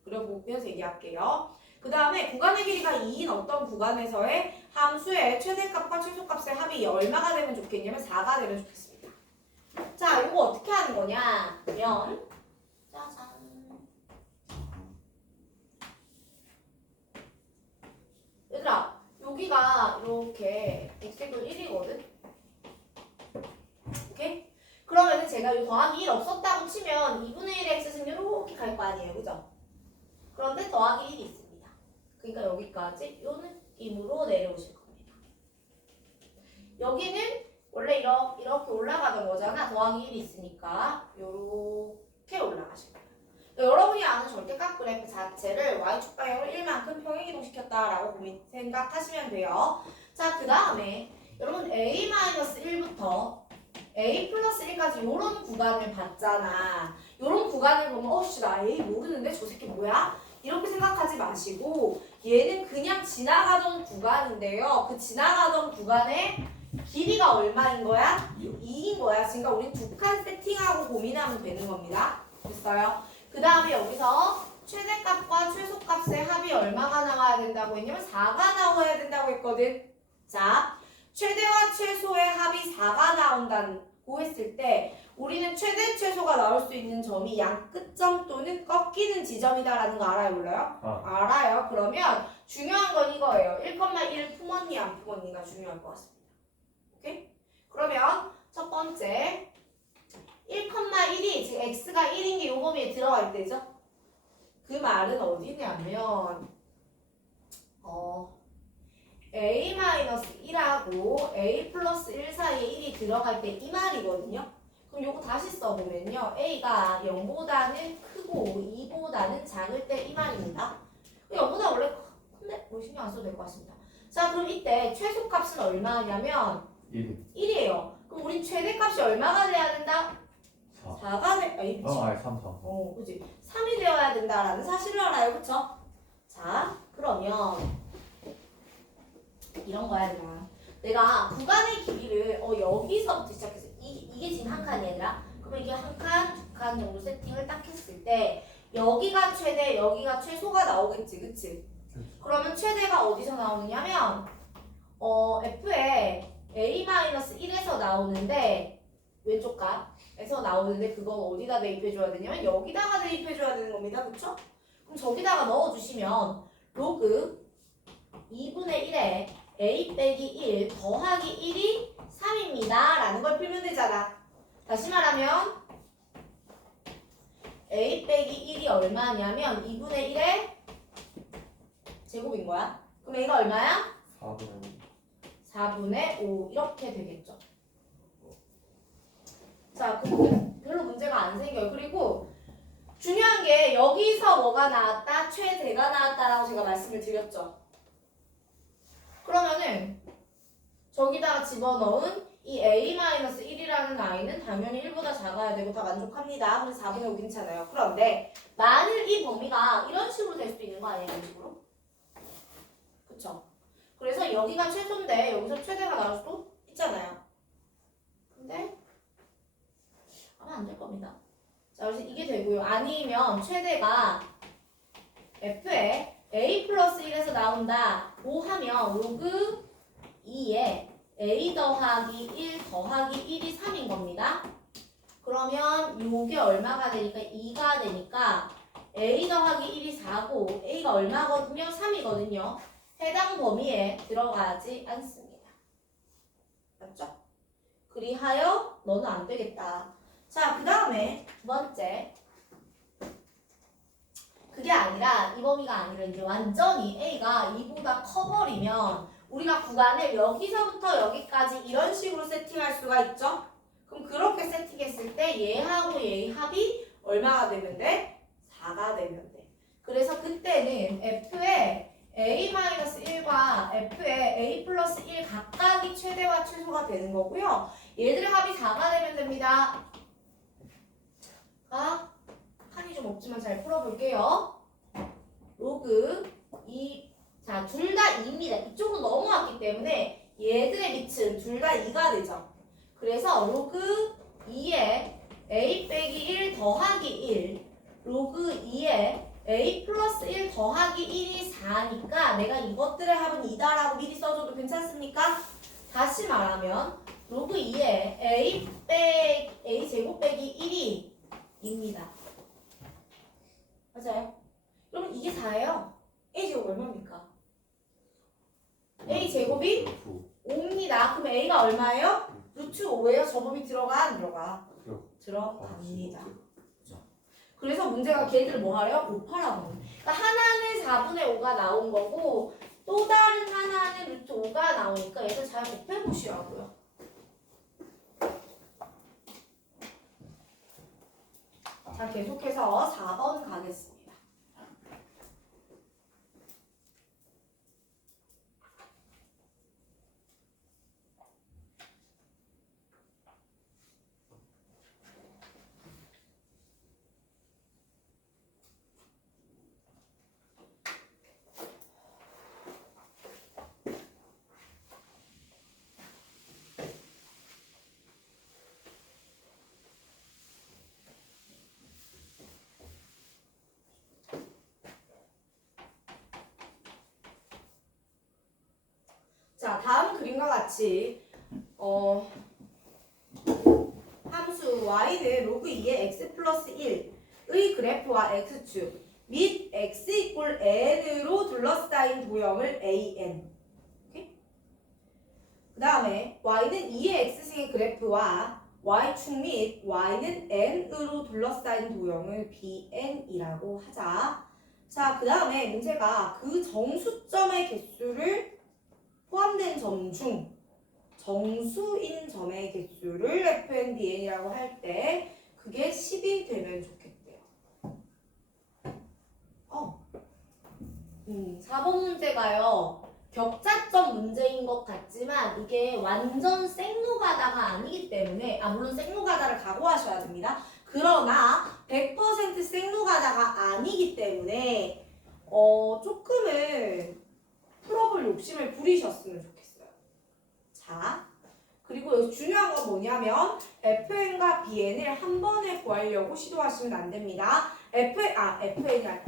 그리고 보면서 얘기할게요. 그 다음에 구간의 길이가 2인 어떤 구간에서의 함수의 최대값과 최소값의 합이 얼마가 되면 좋겠냐면 4가 되면 좋겠습니다. 자, 이거 어떻게 하는 거냐면 짜잔. 얘들아, 여기가 이렇게 x축은 1이거든? 오케이? 그러면은 제가 이 더하기 1 없었다고 치면 2분의 1의 x승 이렇게 갈 거 아니에요, 그죠? 그런데 더하기 1이 있습니다. 그러니까 여기까지 이 느낌으로 내려오실 겁니다. 여기는 원래 이렇게 올라가던 거잖아. 더하기 1이 있으니까 이렇게 올라가실 거예요. 그러니까 여러분이 아는 절대값 그래프 자체를 y축 방향으로 1만큼 평행이동시켰다라고 생각하시면 돼요. 자, 그 다음에 여러분 a-1부터 a 플러스 1까지 이런 구간을 봤잖아. 이런 구간을 보면 나 a 모르는데 저 새끼 뭐야? 이렇게 생각하지 마시고 얘는 그냥 지나가던 구간인데요. 그 지나가던 구간의 길이가 얼마인 거야? 2인 거야. 그러니까 우리 두 칸 세팅하고 고민하면 되는 겁니다. 됐어요? 그 다음에 여기서 최대값과 최소값의 합이 얼마가 나와야 된다고 했냐면 4가 나와야 된다고 했거든. 자, 최대와 최소의 합이 4가 나온다고 했을 때 우리는 최대 최소가 나올 수 있는 점이 양 끝점 또는 꺾이는 지점이다라는 거 알아요? 몰라요? 알아요. 그러면 중요한 건 이거예요. 1,1 품었니 안 품었니가 중요할 것 같습니다. 오케이? 그러면 첫 번째 1,1이 지금 x가 1인 게 요 범위에 들어가 있대죠? 그 말은 어디냐면 a-1하고 a 플러스 1 사이에 1이 들어갈 때 이 말이거든요. 그럼 요거 다시 써보면요. a가 0보다는 크고 2보다는 작을 때 이 말입니다. 0보다 원래 큰데 뭐 신경 안 써도 될 것 같습니다. 자, 그럼 이때 최소값은 얼마냐면 1이에요. 그럼 우리 최대값이 얼마가 돼야 된다? 4가 돼. 아니, 미친. 3. 그치. 3이 되어야 된다라는 사실을 알아요. 그쵸? 자, 그러면 이런 거야, 얘들아. 내가 구간의 길이를 여기서부터 시작해서 이게 지금 한 칸이 얘들아. 그러면 이게 한 칸, 두 칸 정도 세팅을 딱 했을 때 여기가 최대, 여기가 최소가 나오겠지, 그치? 그러면 최대가 어디서 나오느냐면 f에 a-1에서 나오는데 왼쪽 값에서 나오는데 그건 어디다 대입해줘야 되냐면 여기다가 대입해줘야 되는 겁니다. 그쵸? 그럼 저기다가 넣어주시면 로그 2분의 1에 a 빼기 1 더하기 1이 3입니다 라는 걸 풀면 되잖아. 다시 말하면 a 빼기 1이 얼마냐면 2분의 1의 제곱인 거야. 그럼 a가 얼마야? 4분의 5 이렇게 되겠죠. 자, 그럼 별로 문제가 안 생겨요. 그리고 중요한 게 여기서 뭐가 나왔다? 최대가 나왔다라고 제가 말씀을 드렸죠. 그러면은 저기다가 집어넣은 이 a-1이라는 i는 당연히 1보다 작아야 되고 다 만족합니다. 그래서 4분의 5 괜찮아요. 그런데 만일 이 범위가 이런 식으로 될 수도 있는 거 아니에요? 이런 식으로? 그쵸? 그래서 여기가 최소인데 여기서 최대가 나올 수도 있잖아요. 근데 아마 안 될 겁니다. 자, 그래서 이게 되고요. 아니면 최대가 f에 a 플러스 1에서 나온다. 고 하면 로그 2에 a 더하기 1 더하기 1이 3인 겁니다. 그러면 요게 얼마가 되니까 2가 되니까 a 더하기 1이 4고 a가 얼마거든요? 3이거든요. 해당 범위에 들어가지 않습니다. 맞죠? 그리하여 너는 안 되겠다. 자, 그 다음에 두 번째. 그게 아니라 이 범위가 아니라 이제 완전히 a가 2보다 커버리면 우리가 구간을 여기서부터 여기까지 이런 식으로 세팅할 수가 있죠? 그럼 그렇게 세팅했을 때 얘하고 얘의 합이 얼마가 되면 돼? 4가 되면 돼. 그래서 그때는 f의 a-1과 f의 a 플러스 1 각각이 최대와 최소가 되는 거고요. 얘들의 합이 4가 되면 됩니다. 칸이 좀 없지만 잘 풀어볼게요. 로그 2, 자, 둘 다 2입니다. 이쪽으로 넘어왔기 때문에 얘들의 밑은 둘 다 2가 되죠. 그래서 로그 2에 a 빼기 1 더하기 1, 로그 2에 a 플러스 1 더하기 1이 4니까 내가 이것들의 합은 2다라고 미리 써줘도 괜찮습니까? 다시 말하면 로그 2에 a 제곱 빼기 1이 2입니다. 맞아요? 그러면 이게 4예요. a 제곱 얼마입니까? a 제곱이 5입니다. 그럼 a가 얼마예요? 루트 5예요. 저 범위 들어가 안 들어가? 들어갑니다. 그렇죠? 그래서 문제가 걔들 뭐 하래요? 곱하라고. 그러니까 하나는 4분의 5가 나온 거고 또 다른 하나는 루트 5가 나오니까 얘들 잘 곱해보시라고요. 자, 계속해서 4번 가겠습니다. 자, 다음 그림과 같이 함수 y는 로그 2의 x 플러스 1의 그래프와 x축 및 x 이꼴 n으로 둘러싸인 도형을 an. 오케이? 그 다음에 y는 2의 x승의 그래프와 y축 및 y는 n으로 둘러싸인 도형을 bn이라고 하자. 자, 그 다음에 문제가 그 정수점의 개수를 포함된 점 중 정수인 점의 개수를 fnbn이라고 할 때 그게 10이 되면 좋겠대요. 4번 문제가요. 격자점 문제인 것 같지만 이게 완전 생노가다가 아니기 때문에 물론 생노가다를 각오하셔야 됩니다. 그러나 100% 생노가다가 아니기 때문에 조금은 풀어볼 욕심을 부리셨으면 좋겠어요. 자, 그리고 여기 중요한 건 뭐냐면 fn과 bn을 한 번에 구하려고 시도하시면 안 됩니다. fn은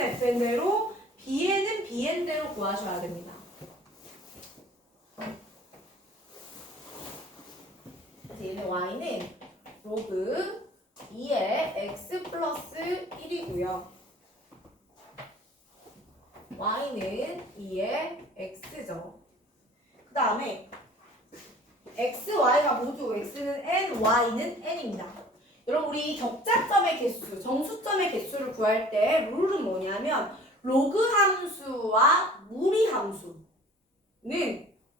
fn대로 bn은 bn대로 구하셔야 됩니다. 그래서 얘는 y는 로그 2의 x 플러스 1이고요. y는 2의 x죠. 그 다음에 x, y가 모두 x는 n, y는 n입니다. 여러분 우리 격자점의 개수, 정수점의 개수를 구할 때 룰은 뭐냐면 로그 함수와 무리 함수는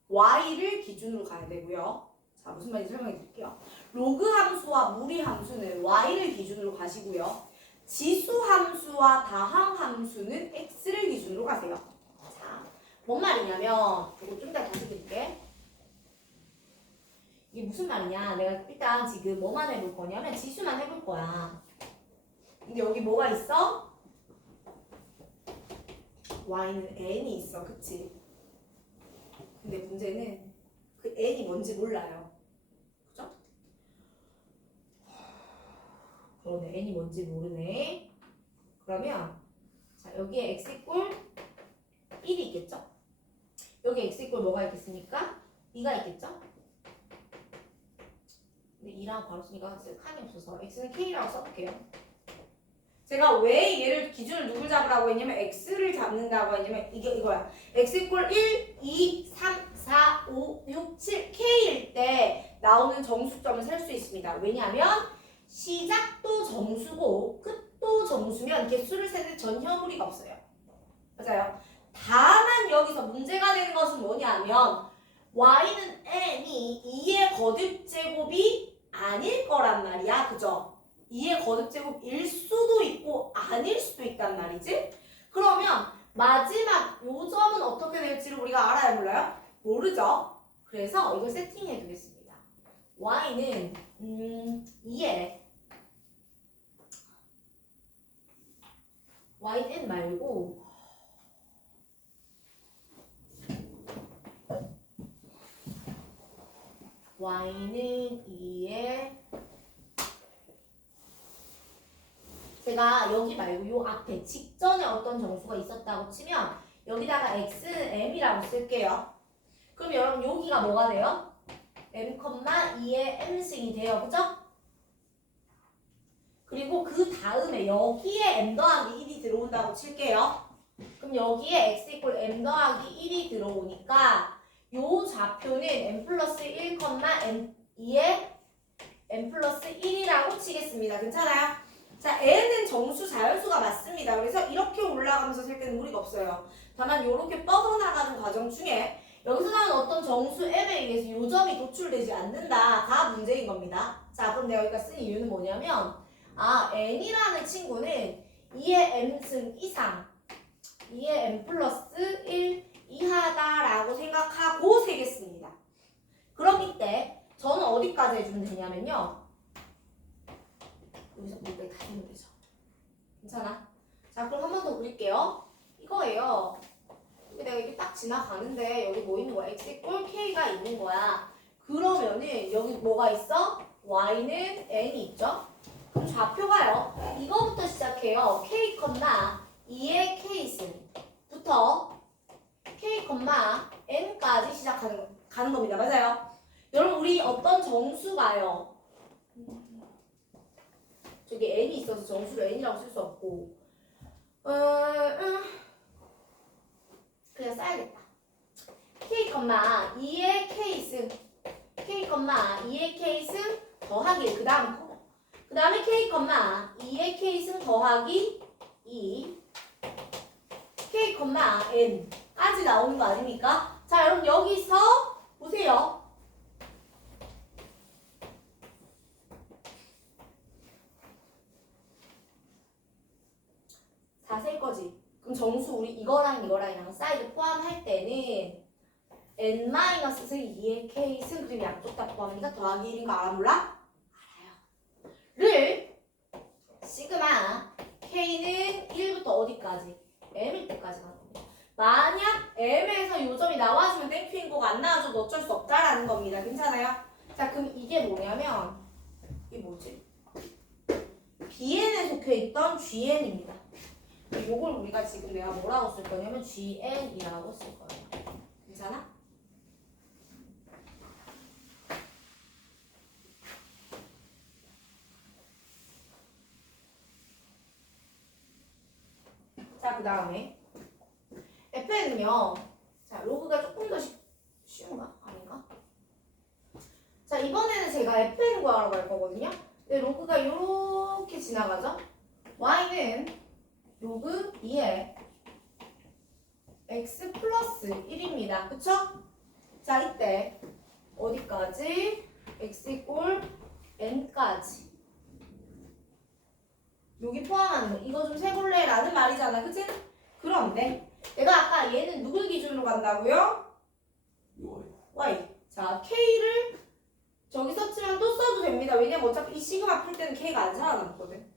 y를 기준으로 가야 되고요. 자, 무슨 말인지 설명해 드릴게요. 로그 함수와 무리 함수는 y를 기준으로 가시고요. 지수 함수와 다항 함수는 x를 기준으로 가세요. 자, 뭔 말이냐면 이거 좀 이따 다시 드릴게. 이게 무슨 말이냐? 내가 일단 지금 뭐만 해볼 거냐면 지수만 해볼 거야. 근데 여기 뭐가 있어? y는 n이 있어, 그치? 근데 문제는 그 n이 뭔지 몰라요. 그죠? 그러네, n이 뭔지 모르네. 그러면 자, 여기에 x 이꼴 1이 있겠죠? 여기 x 이꼴 뭐가 있겠습니까? 2가 있겠죠? 근데 2랑 바로 쓰니까 칸이 없어서 x는 k라고 써볼게요. 제가 왜 얘를 기준을 누굴 잡으라고 했냐면 x를 잡는다고 했냐면 이거야. x 이꼴 1, 2, 3, 4, 5, 6, 7, k일 때 나오는 정수점을 셀 수 있습니다. 왜냐하면 시작도 정수고 끝도 정수면 개수를 세는 전혀 무리가 없어요. 맞아요. 다만 여기서 문제가 되는 것은 뭐냐면 y는 n이 2의 거듭제곱이 아닐 거란 말이야. 그죠? 2의 거듭제곱일 수도 있고 아닐 수도 있단 말이지. 그러면 마지막 요점은 어떻게 될지를 우리가 알아야 몰라요? 모르죠. 그래서 이걸 세팅해 두겠습니다. y는 2의 y는 말고 y는 2의 제가 여기 말고 요 앞에 직전에 어떤 정수가 있었다고 치면 여기다가 x는 m이라고 쓸게요. 그럼 여러분 여기가 뭐가 돼요? m,2의 m승이 돼요. 그죠? 그리고 그 다음에 여기에 m 더하기 1이 들어온다고 칠게요. 그럼 여기에 x 이꼴 m 더하기 1이 들어오니까 요 좌표는 m 플러스 1, m 2의 m 플러스 1이라고 치겠습니다. 괜찮아요? 자, n은 정수 자연수가 맞습니다. 그래서 이렇게 올라가면서 셀 때는 무리가 없어요. 다만 이렇게 뻗어나가는 과정 중에 여기서 나오는 어떤 정수 m에 의해서 요점이 도출되지 않는다가 문제인 겁니다. 자, 그럼 내가 여기가 쓴 이유는 뭐냐면 n이라는 친구는 2의 m승 이상 2의 m 플러스 1 이하다라고 생각하고 세겠습니다. 그럼 이때 저는 어디까지 해주면 되냐면요. 여기서 여기까지 다 되면 되죠. 괜찮아? 자, 그럼 한 번 더 그릴게요. 이거예요. 내가 이렇게 딱 지나가는데 여기 뭐 있는 거야? x 이꼴 k가 있는 거야. 그러면은 여기 뭐가 있어? y는 n이 있죠? 그럼 좌표가요. 이거부터 시작해요. k, 2의 k승부터 k, n까지 가는 겁니다. 맞아요? 여러분 우리 어떤 정수가요. 저기 n이 있어서 정수를 n이라고 쓸 수 없고 그냥 써야겠다. k, 2의 k승 더하기 그 다음 커. 그 다음에 k, 2의 k승 더하기 2 k, n까지 나오는 거 아닙니까? 자, 여러분 여기서 보세요. 다 셀 거지. 그럼 정수 우리 이거랑 사이드 포함할 때는 n-2의 k승 그리고 양쪽 다 포함하니까 더하기 1인 거 알아 몰라? 알아요. 를 시그마 k는 1부터 어디까지? m일 때까지 가는 겁니다. 만약 m에서 요점이 나와주면 땡큐인 거고 안 나와줘도 어쩔 수 없다라는 겁니다. 괜찮아요? 자, 그럼 이게 뭐냐면 이게 뭐지? bn에 속해있던 gn입니다. 요걸 우리가 지금 내가 뭐라고 쓸 거냐면 gn이라고 쓸 거예요. 괜찮아? 자, 그 다음에 fn은요. 자, 로그가 조금 더 쉬운가? 아닌가? 자, 이번에는 제가 fn 구하라고 할 거거든요. 근데 로그가 이렇게 지나가죠? y는 로그 2의 x 플러스 1입니다. 그쵸? 자, 이때 어디까지? x 이꼴 n까지 여기 포함하는 거 이거 좀 세볼래라는 말이잖아, 그치? 그런데 내가 아까 얘는 누굴 기준으로 간다고요? 이거 y. 자, k를 저기 썼지만 또 써도 됩니다. 왜냐면 어차피 이 시그마 풀 때는 k가 안 살아남거든.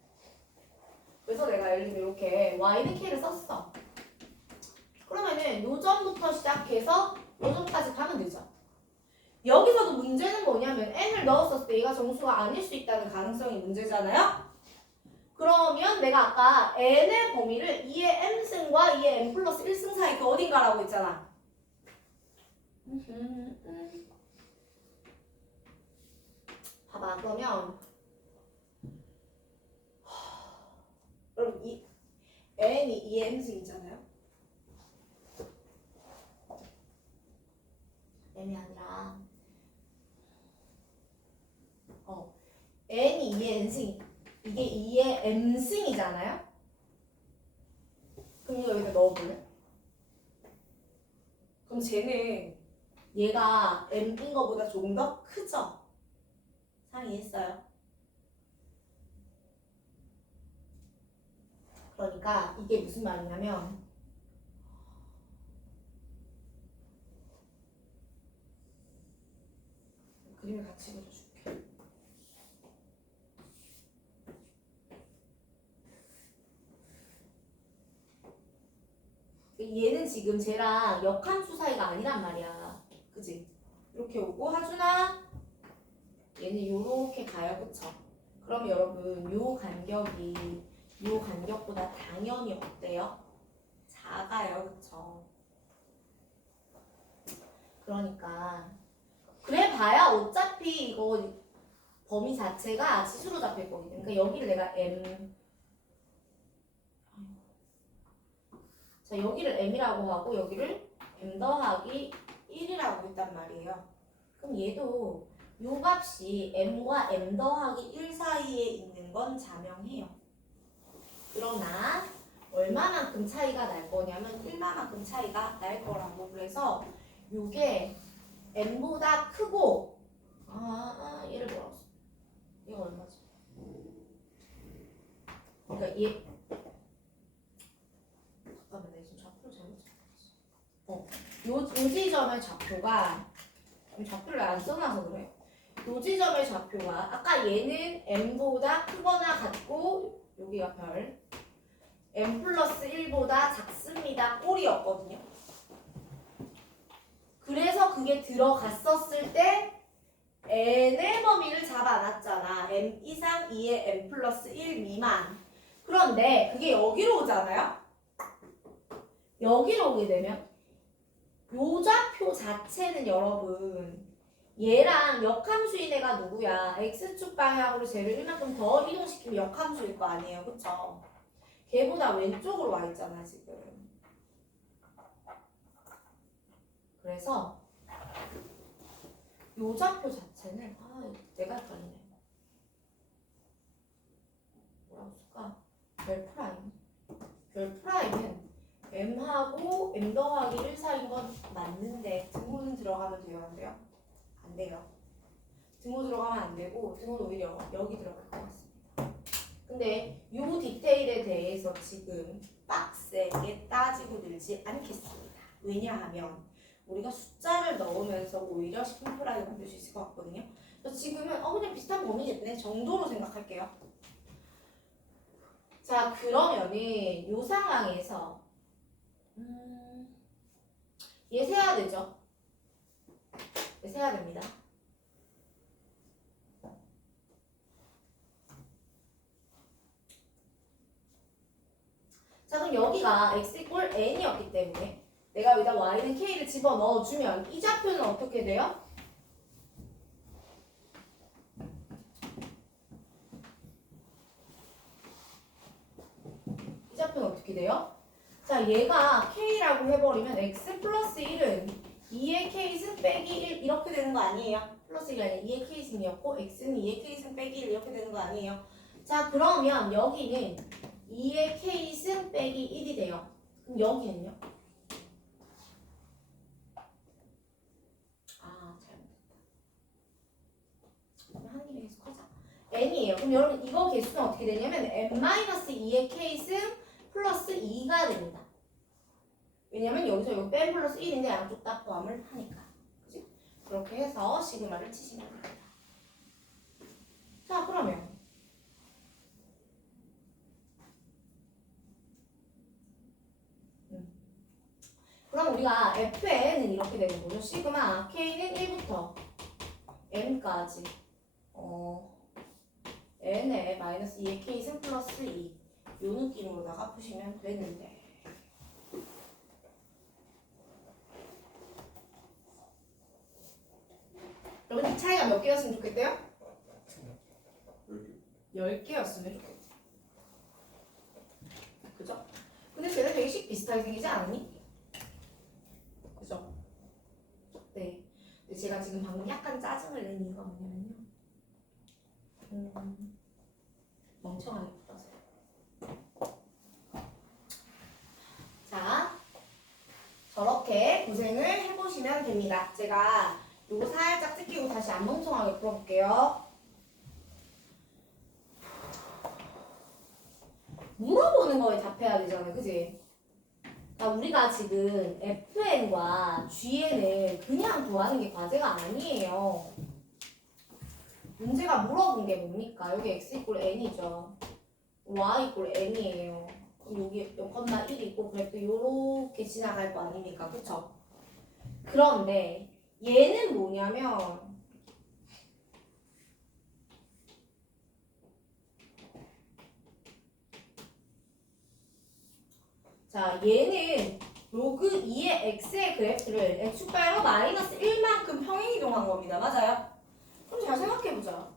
그래서 내가 예를 들면 이렇게 y는 k를 썼어. 그러면은 요점부터 시작해서 요점까지 가면 되죠. 여기서도 문제는 뭐냐면 n을 넣었을 때 얘가 정수가 아닐 수 있다는 가능성이 문제잖아요. 그러면 내가 아까 n의 범위를 2의 m승과 2의 m 플러스 1승 사이 그 어딘가라고 했잖아. 봐봐, 그러면 여러분 이 n이 2의 m승이잖아요. m이 아니라 n이 2의 n승, 이게 2의 m승이잖아요. 그럼 이거 여기다 넣어볼래? 그럼 쟤는 얘가 m인 거보다 조금 더 크죠? 상이했어요. 그러니까 이게 무슨 말이냐면 그림을 같이 그려줄게. 얘는 지금 쟤랑 역함수 사이가 아니란 말이야. 그치? 이렇게 오고 하준아 얘는 요렇게 가요. 그쵸? 그럼 여러분 요 간격보다 당연히 어때요? 작아요. 그쵸? 그러니까 그래 봐야 어차피 이거 범위 자체가 지수로 잡힐 거거든. 그러니까 여기를 내가 자, 여기를 m이라고 하고 여기를 m 더하기 1이라고 했단 말이에요. 그럼 얘도 요 값이 m과 m 더하기 1 사이에 있는 건 자명해요. 그러나 얼마만큼 차이가 날 거냐면 1만큼 차이가 날 거라고. 그래서 요게 m보다 크고 얘를 뭐라고 써? 얘가 얼마지? 그러니까 얘 잠깐만, 내가 지금 좌표를 잘못 잡았어. 요 지점의 좌표가 좌표를 안 써놔서 그래. 요 지점의 좌표가 아까 얘는 m보다 크거나 같고 여기가 별 m 플러스 1보다 작습니다 꼴이었거든요. 그래서 그게 들어갔었을 때 n의 범위를 잡아놨잖아. m 이상 2의 m 플러스 1 미만. 그런데 그게 여기로 오잖아요. 여기로 오게 되면 요 좌표 자체는 여러분 얘랑 역함수인 애가 누구야? x축 방향으로 쟤를 이만큼 더 이동시키면 역함수일 거 아니에요. 그쵸? 걔보다 왼쪽으로 와 있잖아 지금. 그래서 요 좌표 자체는 내가 헷갈리네. 뭐라고 쓸까? 별 프라임은 m하고 m 더하기 1 사이인 건 맞는데 등호는 들어가면 돼요? 안 돼요? 안 돼요. 등호 들어가면 안 되고 등호는 오히려 여기 들어갈 것 같습니다. 근데 요 디테일에 대해서 지금 빡세게 따지고 들지 않겠습니다. 왜냐하면 우리가 숫자를 넣으면서 오히려 심플하게 만들 수 있을 것 같거든요. 그래서 지금은 그냥 비슷한 범위겠네 정도로 생각할게요. 자, 그러면은 요 상황에서 얘 세야 되죠? 얘 세야 됩니다. 자, 그럼 여기가 x 이꼴 n이었기 때문에 내가 여기다 y는 k를 집어넣어주면 이 좌표는 어떻게 돼요? 이 좌표는 어떻게 돼요? 자, 얘가 k라고 해버리면 x 플러스 1은 2의 k승 빼기 1 이렇게 되는 거 아니에요? 플러스 1이 아니라 2의 k승이었고 x는 2의 k승 빼기 1 이렇게 되는 거 아니에요? 자, 그러면 여기는 2의 k승 빼기 1이 돼요. 그럼 여기는요? 잘못했다. n이에요. 그럼 여러분 이거 개수는 어떻게 되냐면 n-2의 k승 플러스 2가 됩니다. 왜냐면 여기서 여기 뺀 플러스 1인데 양쪽 다 포함을 하니까. 그치? 그렇게 해서 시그마를 치시면 됩니다. 자, 그러면 그럼 우리가 FN은 이렇게 되는 거죠. 시그마 K는 1부터 N까지 N에 마이너스 2의 K승 플러스 2 요 느낌으로다가 푸시면 되는데 여러분 이 차이가 몇 개였으면 좋겠대요? 10개였으면 좋겠대. 그죠? 근데 쟤네 되게 비슷하게 생기지 않니? 그죠? 네. 근데 제가 지금 방금 약간 짜증을 낸 이유가 뭐냐면요. 멍청하게 풀어서. 자, 저렇게 고생을 해보시면 됩니다. 제가 요거 살짝 뜯기고 다시 안 멍청하게 풀어볼게요. 물어보는 거에 답해야 되잖아요. 그지? 그러니까 우리가 지금 FN과 GN을 그냥 구하는 게 과제가 아니에요. 문제가 물어본 게 뭡니까? 여기 x 이꼴 n이죠. y 이꼴 n이에요. 그럼 여기 0,1이고 그래도 요렇게 지나갈 거 아닙니까? 그쵸? 그런데 얘는 뭐냐면 자, 얘는 로그 2의 x의 그래프를 x축발로 마이너스 1만큼 평행이동한 겁니다. 맞아요? 그럼 잘 생각해보자.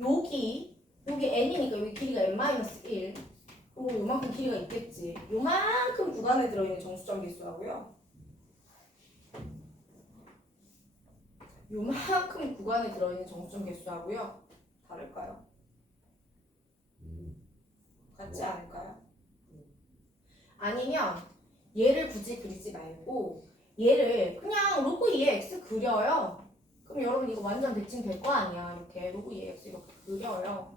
여기 n이니까 여기 길이가 n-1 그리고 요만큼 길이가 있겠지. 요만큼 구간에 들어있는 정수점 개수하고요. 요만큼 구간에 들어있는 정수점 개수하고요. 다를까요? 같지 않을까요? 아니면 얘를 굳이 그리지 말고 얘를 그냥 로그 2의 x 그려요. 그럼 여러분 이거 완전 대칭 될 거 아니야. 이렇게 로그 2의 x 이렇게 그려요.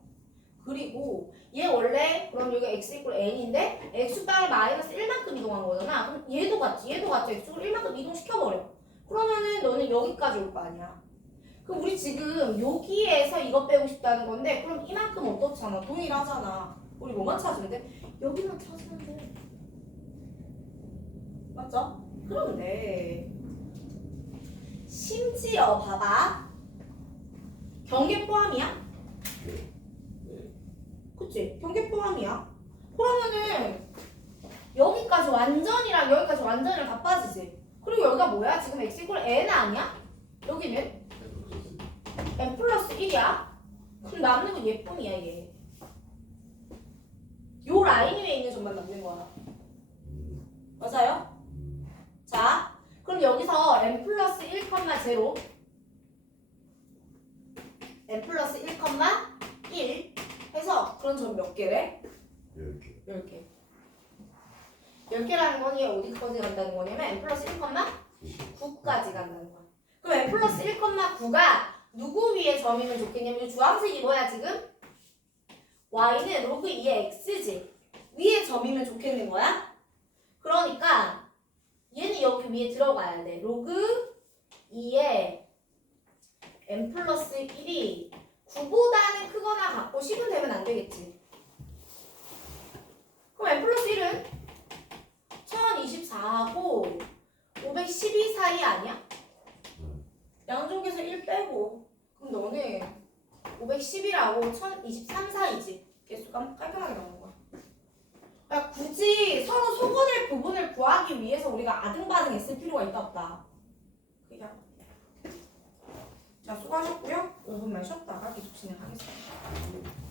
그리고 얘 원래 그럼 여기 x 이꼴 n인데 x축방을 마이너스 1만큼 이동한 거잖아. 그럼 얘도 같이 x축을 1만큼 이동시켜버려. 그러면은 너는 여기까지 올 거 아니야. 그럼 우리 지금 여기에서 이거 빼고 싶다는 건데 그럼 이만큼 어떻잖아. 동일하잖아. 우리 뭐만 찾으면 돼? 여기만 찾으면 돼. 맞죠? 그런데 심지어 봐봐. 경계 포함이야? 그치? 경계 포함이야. 그러면은 여기까지 완전이랑 여기까지 완전이랑 다 빠지지. 그리고 여기가 뭐야? 지금 x 이꼴 n 아니야? 여기는 n 플러스 1이야. 그럼 남는 건 얘뿐이야 얘. 요 라인 위에 있는 점만 남는 거야. 맞아요? 자, 그럼 여기서 n 플러스 1, 0 n 플러스 1, 1 해서 그런 점 몇 개래? 10개. 10개. 10개라는 건 얘 어디까지 간다는 거냐면 n 플러스 1, 9까지 간다는 거야. 그럼 n 플러스 1, 9가 누구 위에 점이면 좋겠냐면 주황색이 뭐야 지금? y는 로그 2의 x지. 위에 점이면 좋겠는 거야? 그러니까 얘는 여기 위에 들어가야 돼. 로그 2의 n 플러스 1이 9보다는 크거나 같고 10은 되면 안 되겠지. 그럼 n 플러스 1은 1024하고 512 사이 아니야? 양쪽에서 1 빼고 그럼 너는 510이라고 1023 사이지. 개수가 깔끔하게 나오는 거야. 그러니까 굳이 서로 소거될 부분을 구하기 위해서 우리가 아등바등 했을 필요가 있다 없다. 그냥. 자, 수고하셨고요. 5분만 쉬었다가 계속 진행하겠습니다.